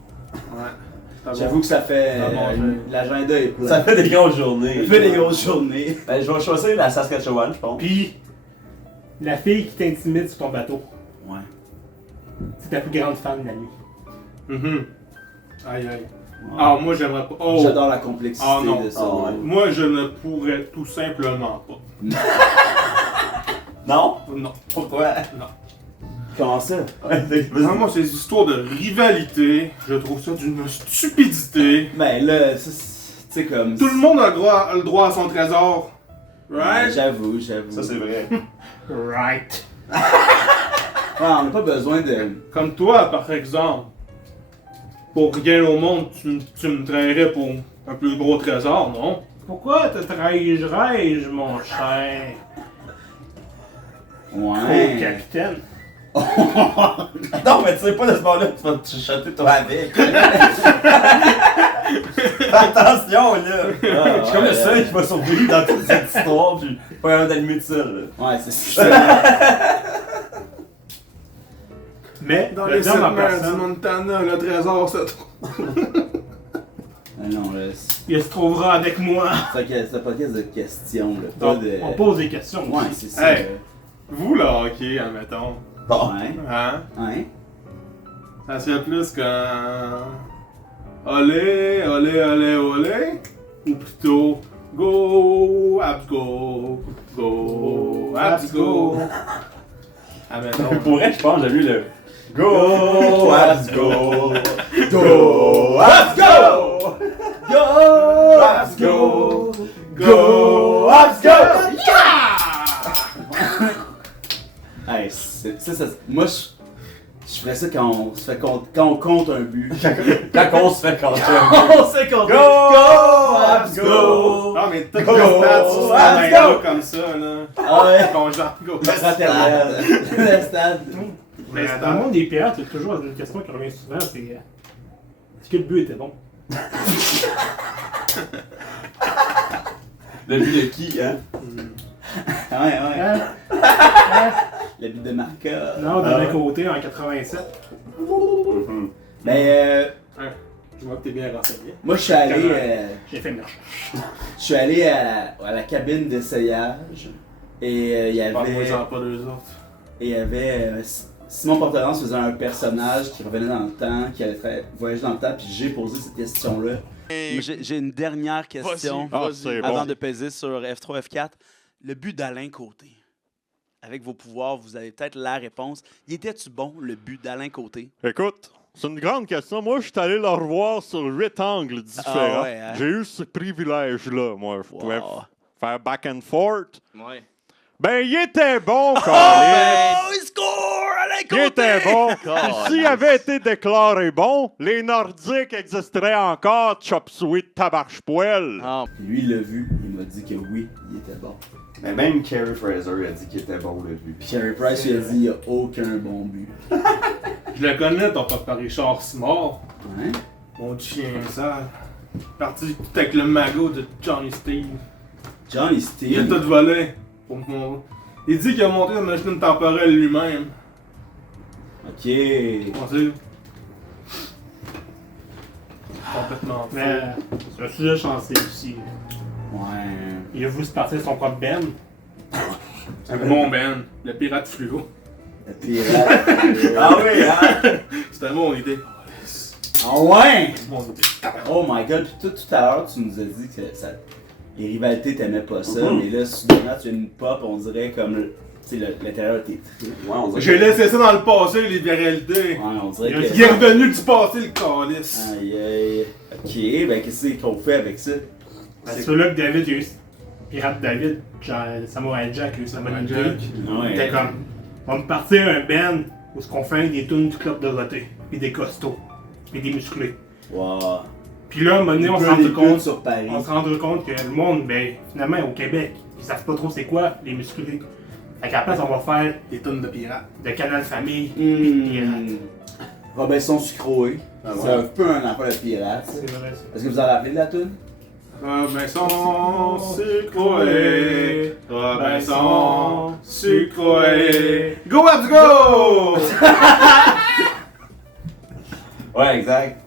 J'avoue que ça fait. Ah bon, L'agenda est plein. Ça fait des grosses journées. Ça fait des grosses journées. Ben, je vais choisir la Saskatchewan, je pense. Puis, la fille qui t'intimide sur ton bateau, Ouais. c'est ta plus grande fan de la nuit. Aïe aïe. Ah, moi j'aimerais pas. Oh! J'adore la complexité Ah, non. de ça. Ah, ouais. Moi je ne pourrais tout simplement pas. Non? Non. Pourquoi? Non. Comment ça? Non, moi ces histoires de rivalité, je trouve ça d'une stupidité. Ben là, ça, tu sais, comme. Tout le monde a le droit à son trésor. Right? J'avoue. Ça, c'est vrai. Right. Ouais, on n'a pas besoin de. Comme toi, par exemple. Pour rien au monde, tu me trahirais pour un plus gros trésor, non? Pourquoi te trahirais-je, mon cher? Oh, Ouais. capitaine. Non, mais tu sais pas de ce moment-là, tu vas te chuchoter toi avec. Fais attention, là. Je suis comme le seul qui va survivre dans toute cette histoire, puis pas capable d'allumer de ça, là. Ouais, c'est ça. Mais, Dans le les diable sept en mers du personne, Montana, le trésor se trouve. Ah non, là. il se trouvera avec moi. C'est un podcast de questions, là. Pas Donc, de. on pose des questions. Ouais, c'est ça. Hey. Vous, le hockey, admettons. Bon. Ouais. Hein? Ouais. Ça serait plus qu'un. Olé, olé, olé, olé. Ou plutôt. Go, abs go. Go, abs go. Admettons. Pour vrai, je pense que j'ai vu le Go, Abs, go! Go, Abs, go! Go! Abs, go! Go, Abs, go! Hey, moi, je ferais ça quand on compte un but. Quand on se fait compter. On sait qu'on Go, Abs, go! Ah, mais t'as Go, pas le stade sur Abs, ce go! comme ça, là. Ah ouais. Ton genre, go. Le stade. Mais dans le monde des pirates, il y a toujours une question qui revient souvent, c'est est-ce que le but était bon? Le but de qui, hein? Ouais. Hein? Le but de Marca. Non, de l'autre côté, en 87. Ben, Je vois que t'es bien renseigné. moi, je suis allé. J'ai fait une recherche. Je suis allé à la cabine d'essayage. Et il y Parle-moi-en avait. pas deux autres. Et il y avait. Simon Porterance faisait un personnage qui revenait dans le temps, qui allait voyager dans le temps, puis j'ai posé cette question-là. J'ai une dernière question avant de peser sur F3, F4. Le but d'Alain Côté. Avec vos pouvoirs, vous avez peut-être la réponse. Y était-tu bon, le but d'Alain Côté? Écoute, c'est une grande question. Moi, je suis allé le revoir sur 8 angles différents. Ah ouais, hein? J'ai eu ce privilège-là, moi. Je pouvais Wow. faire back and forth. Ouais. Ben, il était bon, Oh, Colin. il score! Alain Il était bon. S'il avait été déclaré bon, les Nordiques existeraient encore, chop suey tabarche-poêle. Puis lui, il l'a vu, il m'a dit que oui, il était bon. Mais même Carrie Fraser a dit qu'il était bon, le but. Puis Carey Price lui a dit, il n'y a aucun bon but. Je le connais, ton papa Richard Simard. Ouais? Mon chien sale. Parti tout avec le magot de Johnny Steve. Johnny Il a Steve. tout volé. Il dit qu'il a monté la machine temporelle lui-même. Ok. On sait. Complètement fou. Mais c'est un sujet chancé aussi. Ouais. Il a voulu se partir de son propre Ben. Mon Ben, le pirate fluo. Le pirate. Ah oui, hein? C'était mon idée. Ah ouais! Mon idée. Oh my god, puis tout à l'heure, tu nous as dit que les rivalités, t'aimais pas ça, mais là, soudainement, tu viens une pop, on dirait comme, tu sais, l'intérieur t'es triste. Ouais, on dirait J'ai laissé ça dans le passé, les viralités. Ouais, on dirait que... Il est revenu du passé, le calice. Aïe aïe. Ok, ben qu'est-ce qu'on fait avec ça? C'est là que David, il a eu Pirate David, Samurai Jack, il a eu sa bonne idée. Il était comme, on va me partir un band où ce qu'on fait des tunes du club Dorothée, puis des costauds, puis des musclés. Wow. Puis là, à un moment donné, on se Des rend pubs compte, sur Paris. que le monde, ben, finalement, au Québec, ils savent pas trop c'est quoi, les musclés. Fait qu'à la place, on va faire Des tonnes de pirates. de Canal Famille, Robinson Sucroé. Ah C'est ouais. un peu un affaire de pirate. ça. C'est vrai, ça. Est-ce que vous en rappelez de la tune? Robinson sucroé, Robinson sucroé. Go let's go! Ouais, exact.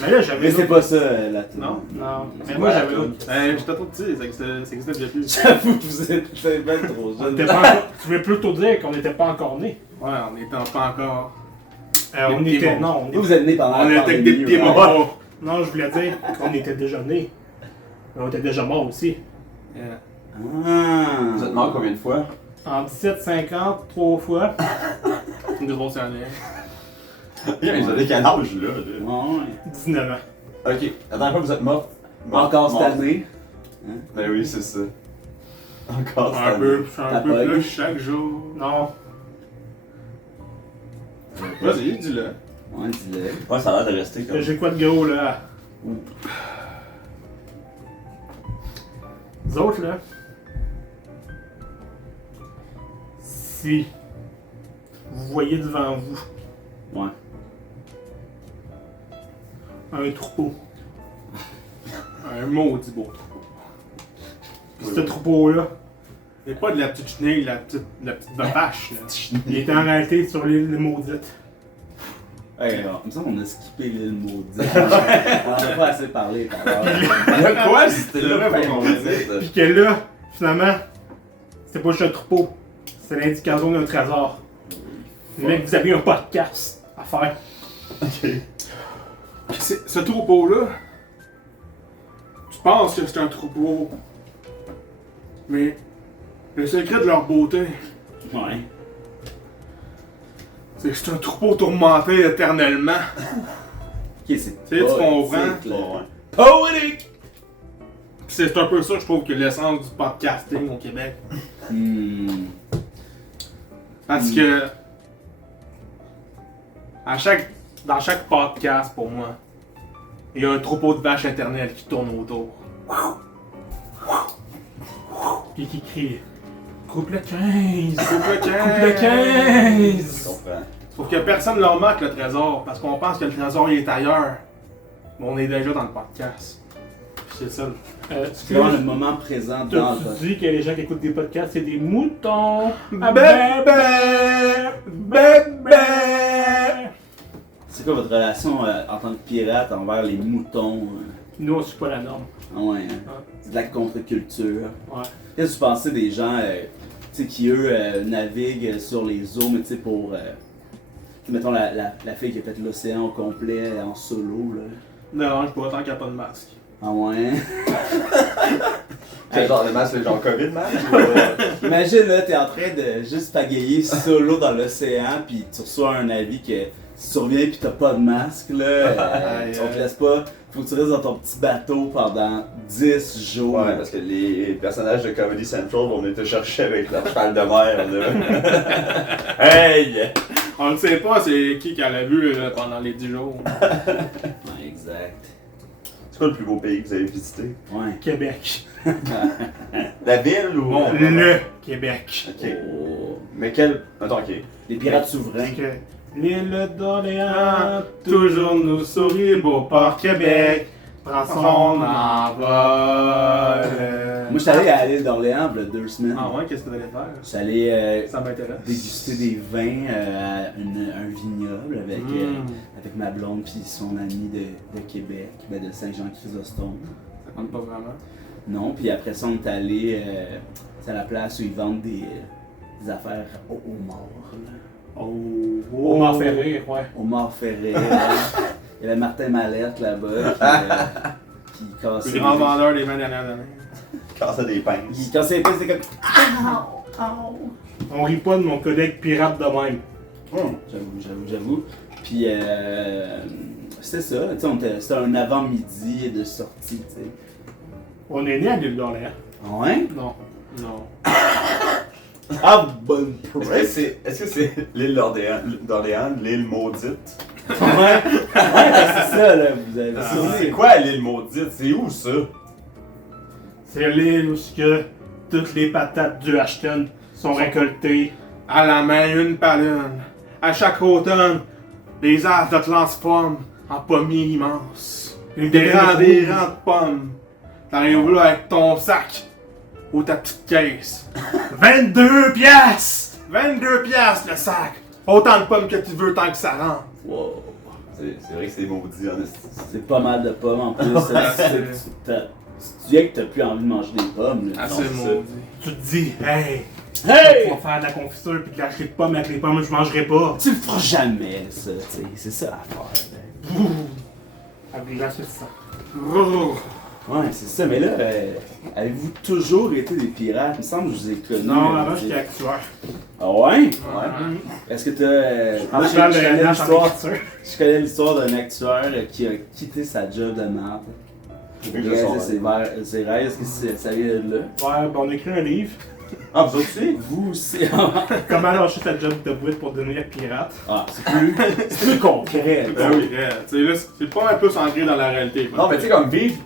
Mais là, j'avais Mais c'est l'autre. pas ça, la tune. Non? Non, mais C'est moi, quoi, la j'avais tune? l'autre. J'étais trop petit, ça existait déjà plus. J'avoue que vous êtes bien trop On jeune. était pas encore... Tu voulais plutôt dire qu'on n'était pas encore nés. Ouais, on était pas encore. On Des était... pieds Non, Vous, vous êtes nés pendant On la était avec des pandémie, pieds ouais. morts. Non, je voulais dire qu'on était déjà nés. Mais on était déjà morts aussi. Ah. Vous êtes mort combien de fois? En 1750, 3 fois. Une grosse année. Mais vous avez quel âge, là? Ouais. 19 ans. Ok, la dernière fois que vous êtes mort? Encore cette mort. année. Ben oui, c'est ça. Encore cette Un année. peu T'as pas plus eu? chaque jour. Non. Vas-y, dis-le. Ouais, dis-le. Ouais, ça a l'air de rester comme... J'ai quoi de gros, là? Vous autres, là, si vous voyez devant vous Ouais. un troupeau, Un maudit beau troupeau. puis ce troupeau-là, C'est pas de la petite chenille, la petite vache, là. il était en réalité sur l'île maudite. Hey, alors, il me semble qu'on a skippé l'île maudite. On en a pas assez parlé tout à l'heure. Quoi? C'était C'est là vrai, qu'on faut qu'on disait ça. Puis que là, finalement, c'était pas juste un troupeau, c'est l'indication d'un trésor. Mais vous avez un podcast à faire. Ok. Ce troupeau-là, tu penses que c'est un troupeau, mais le secret de leur beauté, Ouais. c'est que c'est un troupeau tourmenté éternellement. Ok, c'est Tu comprends? poétique, là. Ouais. Poétique! C'est un peu ça, je trouve, que l'essence du podcasting au Québec. Parce que dans chaque podcast, pour moi, il y a un troupeau de vaches éternelles qui tourne autour. Puis qui crie coupe le 15! Coupe le Coupe le 15! Je comprends. Sauf que personne ne leur marque le trésor, parce qu'on pense que le trésor il est ailleurs. Mais on est déjà dans le podcast. Puis c'est ça. C'est vraiment le moment présent dans le Tu dis que les gens qui écoutent des podcasts, c'est des moutons! Ah, bébé! Bébé! C'est quoi votre relation en tant que pirate envers les moutons? Nous, on suit pas la norme. Ah ouais, hein? C'est de la contre-culture. Ouais. Qu'est-ce que tu pensais des gens tu sais, qui, eux, naviguent sur les eaux, mais tu sais, pour... mettons la fille qui a fait l'océan au complet en solo, là. Non, je pas tant qu'il n'y a pas de masque. Ah ouais? Quel genre de masque, le genre COVID masque? Imagine, là, t'es en train de juste pagayer solo dans l'océan, puis tu reçois un avis que si tu reviens pis t'as pas de masque, là, on te laisse pas. Faut que tu restes dans ton petit bateau pendant 10 jours. Ouais, parce que les personnages de Comedy Central vont venir te chercher avec leur cheval de mer, là. Hey! On ne sait pas c'est qui l'a vu là, pendant les 10 jours. Ouais, exact. C'est quoi le plus beau pays que vous avez visité? Ouais. Québec. La ville ou... Bon, Le Québec. Ok. Oh. Mais quel... Attends, ok. Les pirates souverains. Parce que l'île d'Orléans toujours nous sourit, beau port Québec, prend son envol. Moi, j'étais allé à l'île d'Orléans il y a 2 semaines. Ah ouais, qu'est-ce que tu allais faire? J'étais allé Ça m'intéresse. déguster des vins à un vignoble avec ma blonde puis son ami de Québec, de Saint-Jean-Chrysostome. Ça compte pas vraiment. Non, puis après ça, on est allé à la place où ils vendent des affaires au mort. Au Mont Ferré, ouais. Au mort ferré. Il y avait Martin Mallette là-bas qui cassait. Le grand vendeur des 20 dernières années. Casser des pinces. Il cassait les pinces, c'était comme. On rit pas de mon collègue pirate de même. J'avoue. Puis c'était ça, tu sais, c'était un avant-midi de sortie, tu sais. On est né à l'île d'Orléans. Ouais? Non. Ah, bonne Est-ce que c'est l'île d'Orléans, l'île maudite? Ouais, c'est ça, là, vous avez C'est quoi l'île maudite? C'est où ça? C'est l'île où toutes les patates du Ashton sont récoltées. À la main, une par une. À chaque automne, les arbres te transforment en pommiers immenses. Des rangs de pommes. T'arrives là avec ton sac ou ta petite caisse. 22 piastres! 22 piastres le sac. Autant de pommes que tu veux tant que ça rentre. Wow. C'est vrai que c'est maudit, honnêtement. C'est pas mal de pommes en plus. Tu dis que t'as plus envie de manger des pommes. Là. Assez maudit. Tu te dis, hey! Hey! On va faire de la confiture puis de la de pommes avec les pommes, je mangerai pas. Tu le feras jamais, ça, tu sais. C'est ça l'affaire. Avec la suite, ça. Ouais, c'est ça. Mais là, avez-vous toujours été des pirates? Il me semble que je vous ai connus. Non, avant j'étais actuaire. Ah ouais? Ouais. Est-ce que t'as. Moi, Je parle de connais la l'histoire. confiture. Je connais l'histoire d'un actuaire qui a quitté sa job de merde. Pour réaliser ses rêves. Est-ce que ça vient de là? Ouais, ben on a écrit un livre. Ah, vous aussi? Vous aussi. Comment lâcher ta job de boîte pour devenir pirate. Ah, c'est plus concret. Ben oui, tu sais, là, c'est pas un peu ancré dans la réalité. Non, mais tu sais, comme vivre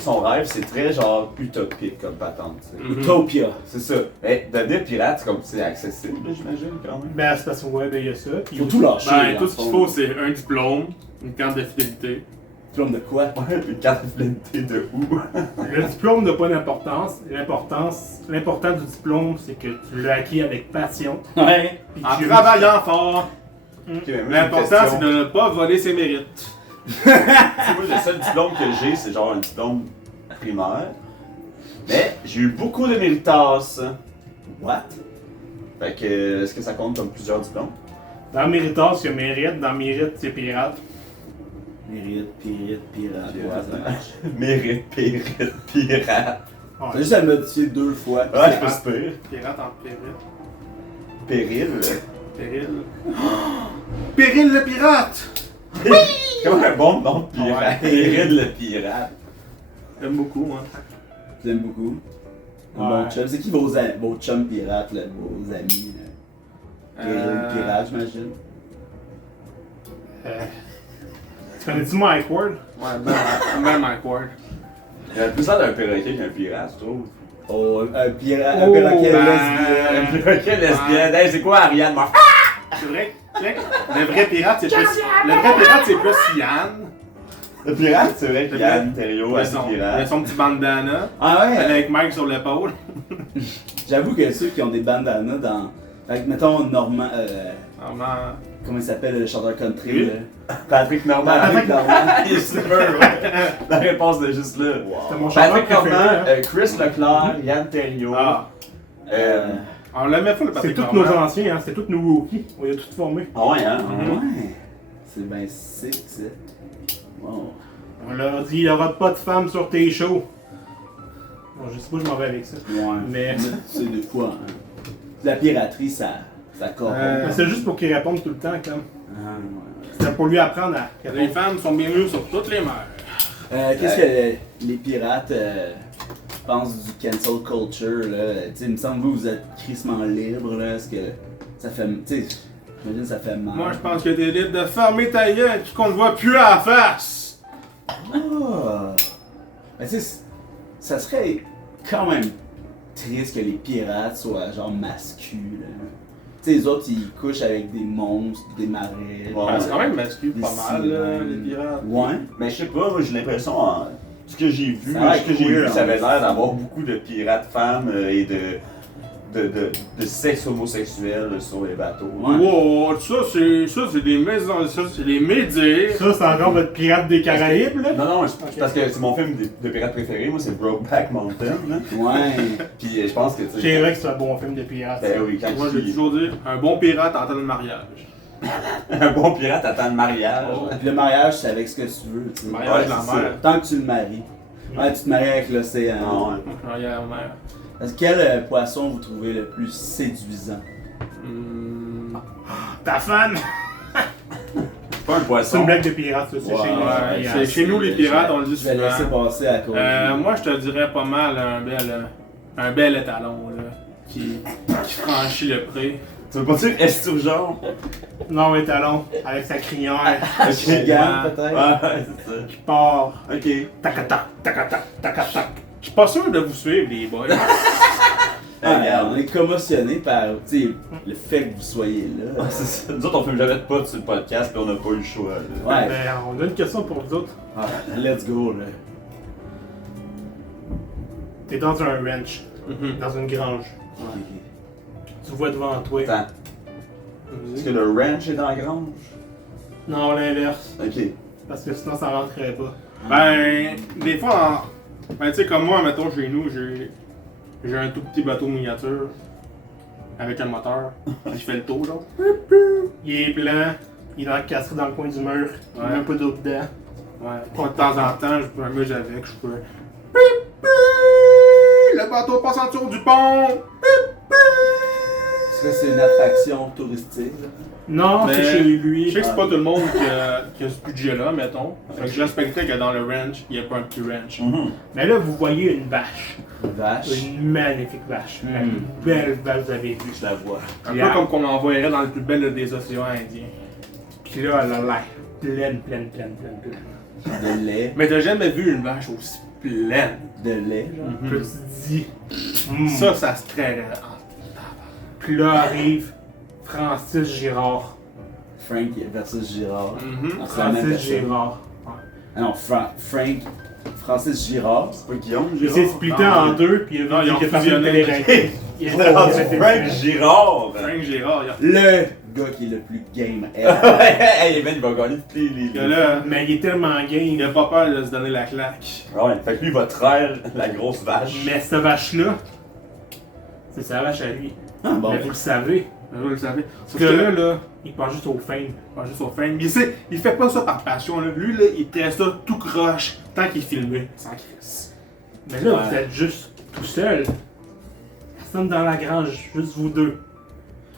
son rêve, c'est très genre utopique comme patente. Tu sais. Utopia. C'est ça. Mais devenir pirate, c'est accessible, j'imagine, quand même. Ben c'est parce que ouais, ben il y a ça. Puis Faut tout lâcher. Ben, tout ce qu'il faut, c'est un diplôme, une carte de fidélité. Diplôme de quoi? Ouais, une carte de fidélité de où? Le diplôme n'a pas d'importance. L'important du diplôme, c'est que tu l'as acquis avec passion. Ouais. Puis En tu- travaillant fort. Ok, mais moi, j'ai une L'important, question. c'est de ne pas voler ses mérites. Tu sais, moi, le seul diplôme que j'ai, c'est genre un diplôme primaire. Mais j'ai eu beaucoup de méritas. What? Fait que, est-ce que ça compte comme plusieurs diplômes? Dans Méritas, il y a mérite. Dans mérite, c'est pirate. Mérite, pirate. Ouais, ça marche. Mérite, pirate. Ouais. T'as juste à le modifier 2 fois. Ouais, c'est pas si pire. Pirate en péril. Péril. Péril. Péril le pirate! Comme un bon nom de pirate. Ouais. Péril le pirate. J'aime beaucoup, moi. J'aime beaucoup. Un Ouais. bon chum. C'est qui vos chums pirates, là, vos amis? Pirate, j'imagine. Tu connais-tu Mike Ward? Ouais, ben Mike Ward. Il y a plus l'air d'un perroquet qu'un pirate, je trouve. Oh, un pirate, Oh, un perroquet ben, lesbien. Un perroquet lesbienne. Hey, c'est quoi Ariane? Moi? C'est vrai? Le vrai pirate, c'est plus Yann. Le pirate, c'est vrai qu'il y a Ontario Il a assez son pirate. petit bandana. Ah ouais? Avec Mike sur l'épaule. J'avoue que ceux qui ont des bandanas dans. Fait que, mettons, Normand. Vraiment. Comment il s'appelle le chanteur country? Lui? là? Patrick Normand. Patrick Normand. Il est super, ouais. La réponse est juste là. C'était mon chanteur Patrick préféré. Normand, hein. Chris Leclerc, Yann Terriot. Ah. On l'aimait pas le C'est Patrick tous Normand. nos anciens, hein. C'était tous nos rookies. On les a tous formés. Ah ouais, hein? Ouais. C'est bien sick, ça. Wow. On leur dit, il n'y aura pas de femmes sur tes shows. Bon, je sais pas, je m'en vais avec ça. Ouais. Mais- C'est des fois. Hein. La piraterie, ça corrompt. Mais c'est juste pour qu'ils répondent tout le temps, comme. Ah, ouais. c'était pour lui apprendre à. Les femmes sont bienvenues sur toutes les mers. Qu'est-ce que les pirates pensent du cancel culture, là? Tu sais, il me semble que vous êtes crissement libre, là. Est-ce que ça fait. Tu sais, j'imagine que ça fait mal. Moi, je pense que t'es libre de fermer ta gueule pis qu'on te voit plus à la face. Ah! Mais tu sais, ça serait quand même triste que les pirates soient genre masculins, là. Tu sais, les autres, ils couchent avec des monstres, des marais. Ben, c'est quand même masculin Des pas mal, là, sirènes. les pirates. Ouais. Mais je sais pas, moi j'ai l'impression, ce que j'ai vu, Ça a l'air queer, ça avait hein. l'air d'avoir beaucoup de pirates femmes et de sexe homosexuel sur les bateaux. Ouais. Wow, ça c'est des maisons, ça c'est des médias. Ça, c'est encore votre pirate des Caraïbes, là? Non, non, parce que c'est mon film de pirates préféré, moi c'est Brokeback Mountain. Là. Ouais. Puis je pense que tu C'est sais. vrai que c'est un bon film de pirate. Ben oui, quand Moi, j'ai toujours dit, un bon pirate en temps de mariage. un bon pirate attend le mariage. Oh. Puis le mariage, c'est avec ce que tu veux, tu sais. Mariage de Ouais, la c'est mer. Tant que tu le maries. Ouais, tu te maries avec l'océan. Non, ouais. Mariage à la mer. Quel poisson vous trouvez le plus séduisant? Ta fan! C'est pas un C'est poisson. une blague de pirate, ça. C'est Ouais, chez nous. Ouais, les c'est pirates. chez nous les pirates, on le dit Je vais laisser souvent. passer à cause. Moi, je te dirais pas mal un bel étalon là, qui franchit le pré. Tu veux pas dire esturgeon? Non, mais talon, avec sa crinière, Gigant, ouais. peut-être? Ouais, c'est ça. qui part. Ok. Tac-tac, tac-tac, tac-tac. Je suis pas sûr de vous suivre, les boys. Ah, Regarde. on est commotionné par tu sais, le fait que vous soyez là. Ouais, c'est ça. Nous autres, on fait jamais de potes sur le podcast, puis on n'a pas eu le choix. Là. Ouais. Ben, on a une question pour vous autres. Ah, let's go, là. T'es dans un ranch, Mhm. dans une grange. Tu vois devant toi. Attends, est-ce que le ranch est dans la grange? Non, l'inverse. Ok. Parce que sinon, ça rentrerait pas. Ben, des fois, ben, tu sais, comme moi, mettons, chez nous, j'ai un tout petit bateau miniature avec un moteur qui fait le tour, genre. Il est blanc, il est cassé dans le coin du mur, il met un peu d'eau dedans. Ouais. De temps en temps, je m'amuse avec, je peux. Le bateau passe en dessous du pont! Est-ce que c'est une attraction touristique, là? Non, Mais c'est chez lui. Je sais que c'est pas tout le monde qui a ce budget-là, mettons. Fait que je respectais que dans le ranch, il n'y a pas un petit ranch. Mhm. Mais là, vous voyez une vache. Une vache. Une magnifique vache. Une belle vache, vous avez vu. Je la vois. Un Yeah. peu comme qu'on envoyerait dans le plus bel des océans indiens. Puis là, elle a l'air pleine. De lait. Mais t'as jamais vu une vache aussi pleine? De lait, genre. Puis là, tu te dis. Ça se trairait. Puis là arrive Francis Girard. Frank versus Girard. Mhm. Ah, c'est la même Francis personne. Girard. Ah non, Francis Girard. C'est pas Guillaume, Il Girard? s'est splitté Non, en mais- deux, puis il Non, a ils vu ont qu'il a fait une fusionné. télé-réalité. Il C'est rendu a fait Frank une- Girard! Frank Gérard, Le gars qui est le plus game ever. Hey, Ben, il va gagner toutes les. il a là, Mais il est tellement il game. a pas peur de se donner la claque. Ouais, fait que lui, il va traire la grosse vache. Mais cette vache-là, c'est sa vache à lui. Ah, bon. Mais vous le savez. Vous le savez. Parce que là, il pense juste au fame. Pas juste au fame. Il fait pas ça par passion. Là. Lui, là, il traite ça tout croche tant qu'il est filmé. Sans crise. Mais là, Ouais. vous êtes juste tout seul. Personne dans la grange, juste vous deux.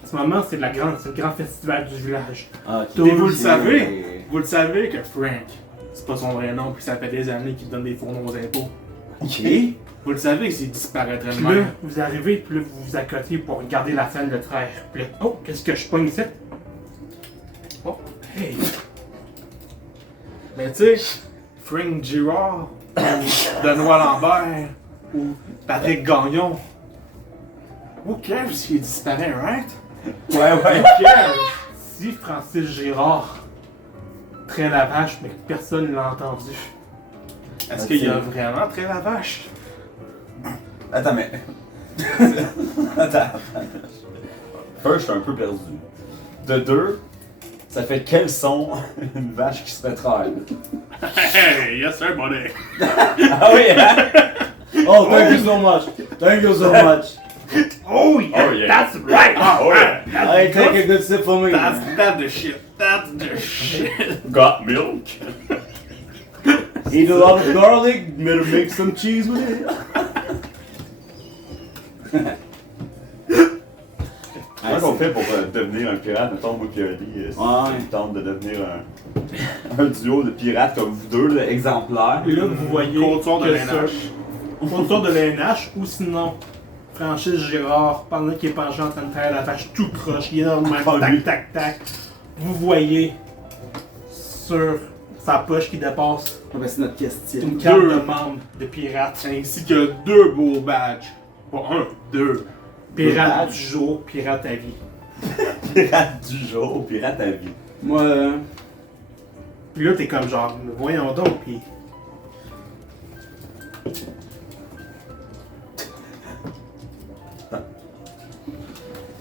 En ce moment, c'est le grand festival du village. Ah, ok. Et vous le Ok. savez, vous le savez que Frank, c'est pas son vrai nom, puis ça fait des années qu'il donne des fourneaux aux impôts. Ok. Vous le savez que c'est disparaîtrait de Puis là, même. vous arrivez, puis là, vous vous accotez pour regarder la scène de traire. Puis là, oh, qu'est-ce que je pogne ici? Oh, hey! Mais tu sais, Frank Girard, ou Benoît Lambert, ou Patrick Gagnon, who cares s'il disparaît, right? Ouais, ouais. Who cares? Si Francis Girard traite la vache, mais que personne ne l'a entendu. Est-ce qu'il a vraiment trait la vache? Attends, mais. Attends. First, je suis un peu perdu. De deux, ça fait quel son une vache qui se fait traire? Hey, yes sir, buddy! Ah oui, hein? Oh, thank you so much. Thank you so much. Oh yeah, Oh, yeah. that's right! Oh yeah. Hey, take a good sip for me. That's the shit. That's the shit. Got milk? Eat a lot of garlic, better make some cheese with it. Comment qu'on fait pour devenir un pirate? Mettons, moi et Ali, si on tente de devenir un duo de pirates comme vous deux, là, exemplaires. Et là, vous voyez Comptoir de que l'ANH. Comptoir de l'ANH, ou sinon, Francis Girard, pendant qu'il est penché en train de faire la vache tout croche, il est dans le même tac, tac, tac. Vous voyez sur sa poche qui dépasse Ah, ben, c'est notre question. une carte de membre de pirate. Ainsi que 2 beaux badges. Pas un, 2. Pirate du jour, pirate à vie. Pirate du jour, pirate à vie. Moi, Puis là, t'es comme genre, voyons donc, pis.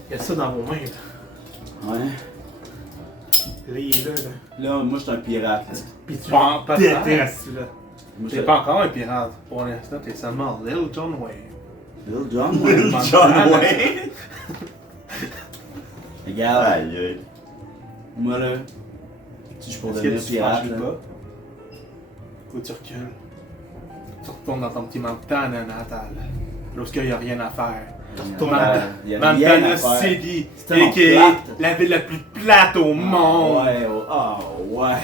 Il y a ça dans vos mains, là. ouais. Là, il est là, là. Là, moi, je suis un pirate. Là. Pis tu Pas- pas détestes, là. Moi, T'es pas encore un pirate. Pour l'instant, t'es seulement Lil John Wayne. Little John, Little ouais. John Wayne. Regarde, Aïe, aïe. moi, là, si je pour Est-ce que devenir tu pirate, franchis là. pas? Faut que tu recules. Tu retournes dans ton petit Montana natal. Lorsqu'il n'y a rien à faire. Il y a rien Montana à faire. City, C'est tellement qui est plate. la ville la plus plate au monde. Ouais, ouais.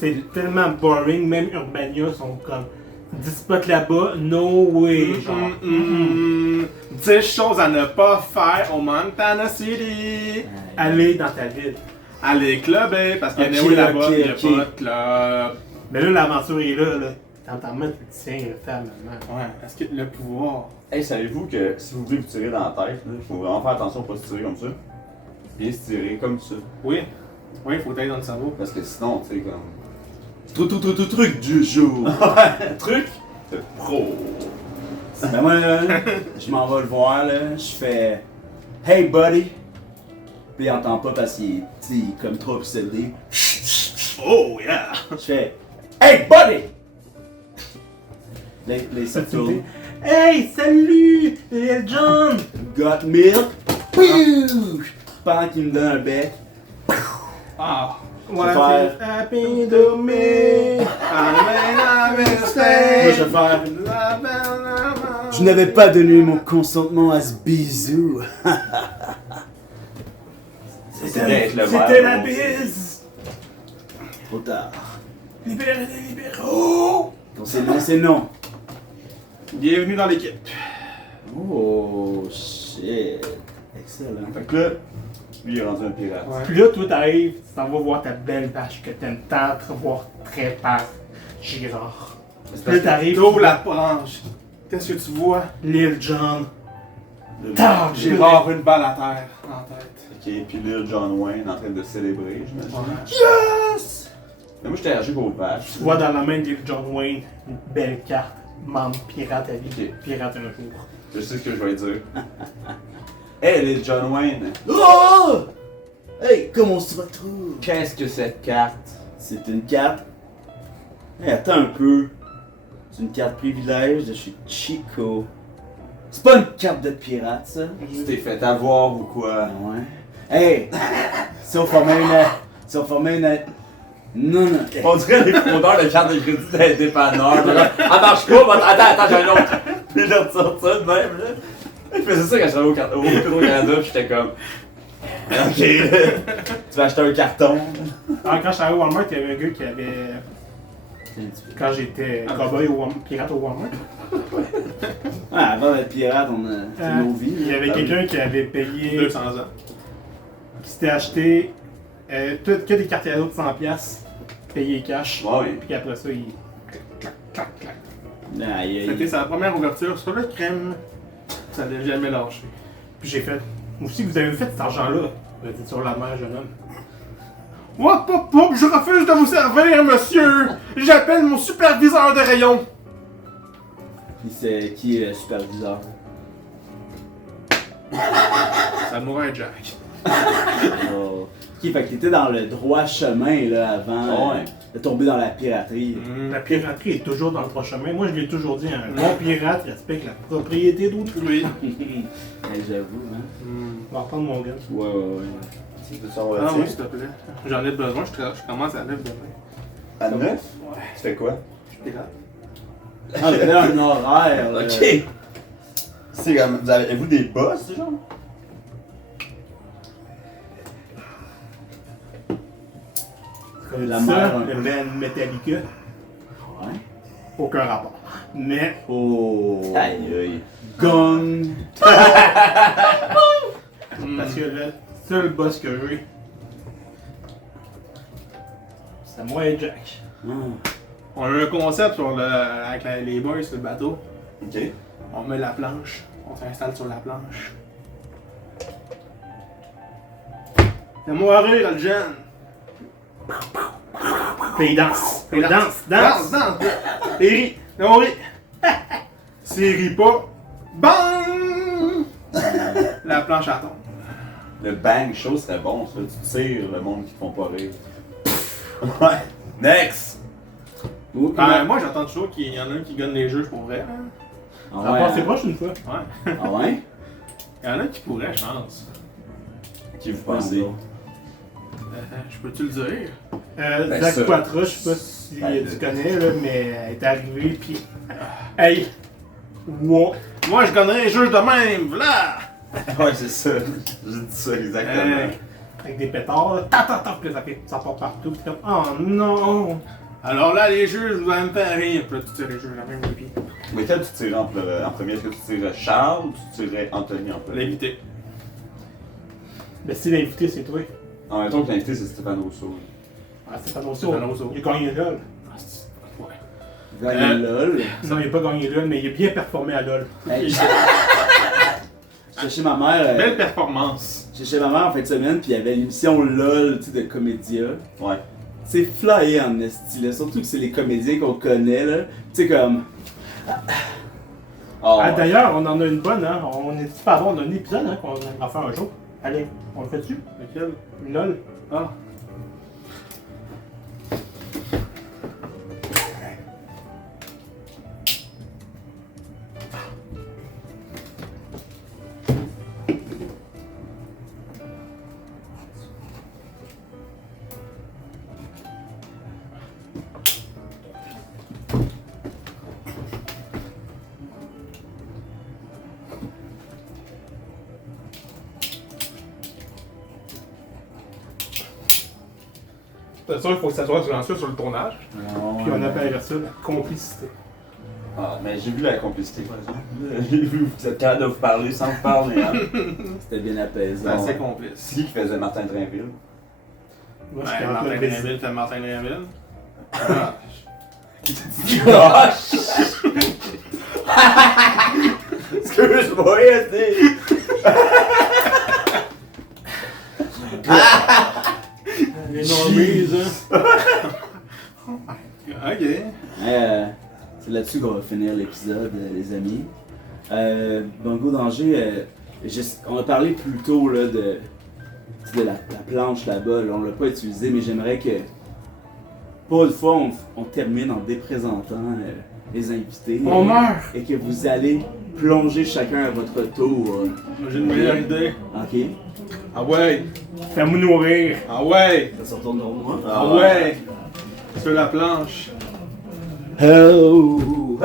C'est tellement boring, même Urbania sont comme 10 spots là-bas, no way, genre. 10 choses à ne pas faire au Montana City. Allez dans ta ville. Aller clubber, parce qu'il y a Ok, là-bas, ok, il n'y a ok. pas de club. Mais là, l'aventure est là, là. T'entends mettre le tien, le faire maintenant. Ouais, est-ce que le pouvoir. Hey, savez-vous que si vous voulez vous tirer dans la tête, il faut vraiment faire attention à ne pas se tirer comme ça. Bien se tirer comme ça. Oui, oui, il faut aller dans le cerveau. Parce que sinon, tu sais, comme. Truc du jour. Truc de pro. Ben moi, là, je m'en vais le voir, là. Je fais Hey buddy. Puis il entend pas parce qu'il est, tu sais, il est comme trop obsédé. Oh yeah! Je fais Hey buddy! Les subtils. Hey, salut, Lil John! Got milk. Pouh! Pendant qu'il me donne un bec. Ah! What faire- is happening to me? Moi, je vais faire. Je n'avais pas donné mon consentement à ce bisou. C'était C'était la bise! Trop tard. Libérez les libéraux! Quand c'est non, c'est non. Bienvenue dans l'équipe. Oh shit. Excellent. Fait que là, lui il est rendu un pirate. Ouais. Puis là, toi, t'arrives, tu t'en vas voir ta belle vache que t'aimes tant te voir très par Girard. Puis là, t'arrives, D'où la branche? Qu'est-ce que tu vois? Lil John. Tard, Gérard, une balle à terre en tête. Ok, puis là, John Wayne en train de célébrer, j'imagine. Ouais. Yes! Mais moi, j'étais allergique aux vaches. Tu vois dans la main de Lil John Wayne une belle carte, membre pirate à vie, Ok. pirate un jour. Je sais ce que je vais dire. Hey, les John Wayne, Oh! Hey, comment on se retrouve? qu'est-ce que cette carte? C'est une carte. Hey, attends un peu. C'est une carte privilège de chez Chico. C'est pas une carte de pirate, ça? Tu t'es fait avoir ou quoi? Ouais. Hey! Si on formait une. Si on formait une. Non, non. On dirait les fraudeurs de cartes de crédit des dépanneurs. là. Ah, marche pas, attends, j'ai un autre. Puis je ressors ça de même, là. Je faisais ça quand j'allais au Petro-Canada, pis j'étais comme. Ok, tu vas acheter un carton. Alors, quand j'étais allé au Walmart, il y avait un gars qui avait. Quand j'étais cowboy au Walmart, pirate au Walmart, Ouais, avant d'être pirate, on a fait nos vies. il y avait quelqu'un qui avait payé, 200 ans. qui s'était acheté que des cartes cadeaux de 100$, payé cash, Ouais, puis après ça, il. Clac, clac. Aïe, aïe. C'était sa première ouverture sur le crème. Ça n'a jamais lâché. Puis j'ai fait. Aussi, vous avez fait cet argent-là. Vous avez dit sur la mer, jeune homme. Hop, hop, hop, je refuse de vous servir, monsieur! J'appelle mon superviseur de rayon! Puis c'est qui est le superviseur? Samouraï Jack. Oh. Ok, fait qu'il était dans le droit chemin là avant Ouais. de tomber dans la piraterie. La piraterie est toujours dans le droit chemin. Moi, je l'ai toujours dit, un bon pirate respecte la propriété d'autrui. Oui. Hey, j'avoue, hein. On va reprendre mon gun. Ouais, ouais, ouais. tu veux savoir Ah le oui, tien? s'il te plaît. J'en ai besoin, je commence à 9 demain. À 9? Ouais. Tu fais quoi? Je suis pirate. Ah, j'avais un horaire. là. Ok. C'est comme, avez-vous des boss, genre? La ça, mère, le band Metallica, Ouais. aucun rapport. Mais Oh. Aïe aïe. Gong. parce que le seul boss que j'ai, c'est moi et Jack. Ah. On a un concept sur avec les boys sur le bateau. Ok. On met la planche, on s'installe sur la planche. Fais-moi rire, le jeune! Puis il danse. Puis il danse. Danse! Et rit! On rit! S'il rit pas, bang! La planche à tombe. Le bang show serait bon, ça. Tu tires le monde qui te font pas rire. Ouais. Next! Moi j'entends toujours qu'il y en a un qui gagne les jeux pour vrai. Hein. Ah Ça a ouais, passé hein? proche une fois. Ouais. Ah ouais? Il y en a qui pourraient, je pense. Qui vous pensez? Je peux-tu le dire? Ben, Zach ça. Quatra, je sais pas si Ben, tu connais, là, mais elle est arrivée, pis. Hey! Wow! Moi je gagnerais les jeux de même, voilà! Ouais, c'est ça. J'ai dit ça exactement. Hey. Avec des pétards, là. Tap, puis ça part partout, pis comme. Oh non! Alors là, les jeux, vous allez me faire rire. Puis là, tu tires les jeux la même pied. Mais quel tu tirais en premier? Est-ce que tu tirais Charles ou tu tirais Anthony en premier? L'invité. Ben, si l'invité, c'est toi. En même temps que l'invité, c'est Stéphane Rousseau. Ah, c'est pas non Stéphane Rousseau. Il a gagné LOL. Ah, c'est- ouais. Gagner LOL. Non, il a pas gagné LOL, mais il a bien performé à LOL. Hey, j'étais chez ma mère. Belle performance. J'étais chez ma mère en fin de semaine, puis il y avait l'émission LOL, tu sais, de comédia. Ouais. C'est flyé en esti, là. Surtout que c'est les comédiens qu'on connaît, là. Tu sais, comme. Oh, Ah, ouais. d'ailleurs, on en a une bonne, hein. On est pas avoir un épisode, hein, qu'on va faire un jour. Allez, on le fait dessus? Lequel? LOL. Ah. C'est sûr, il faut que ça soit silencieux sur le tournage. Puis on appelle ça la complicité. Ah, mais j'ai vu la complicité, par exemple. J'ai vu, vous êtes capable de vous parler sans vous parler, hein. C'était bien C'est apaisant. assez complice. C'est qui faisait Martin Drainville? Moi, Ouais, j'étais en Martin plein baiser. Drainville, c'est Martin Drainville. Ah. Excuse-moi, c'est... Les normies, hein. Ok. C'est là-dessus qu'on va finir l'épisode, les amis. Bongo Danger, on a parlé plus tôt là, de la planche là-bas. Là, on l'a pas utilisé, mais j'aimerais que, pas une fois, on termine en déprésentant les invités. On meurt! Et que vous allez plonger chacun à votre tour. J'ai une meilleure idée. Ok? Ah ouais. Fais-moi nourrir! Ah ouais. Ça se retourne vers moi. Ah ouais. Sur la planche. Oh!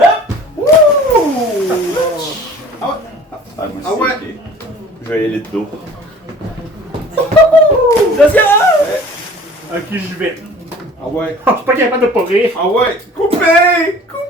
Ah, moi, Ah ouais. ok. Je vais y aller de dos. Ok, j'y vais. Ah ouais. Je suis pas capable de pas rire. Ah ouais. Coupé. Coupé.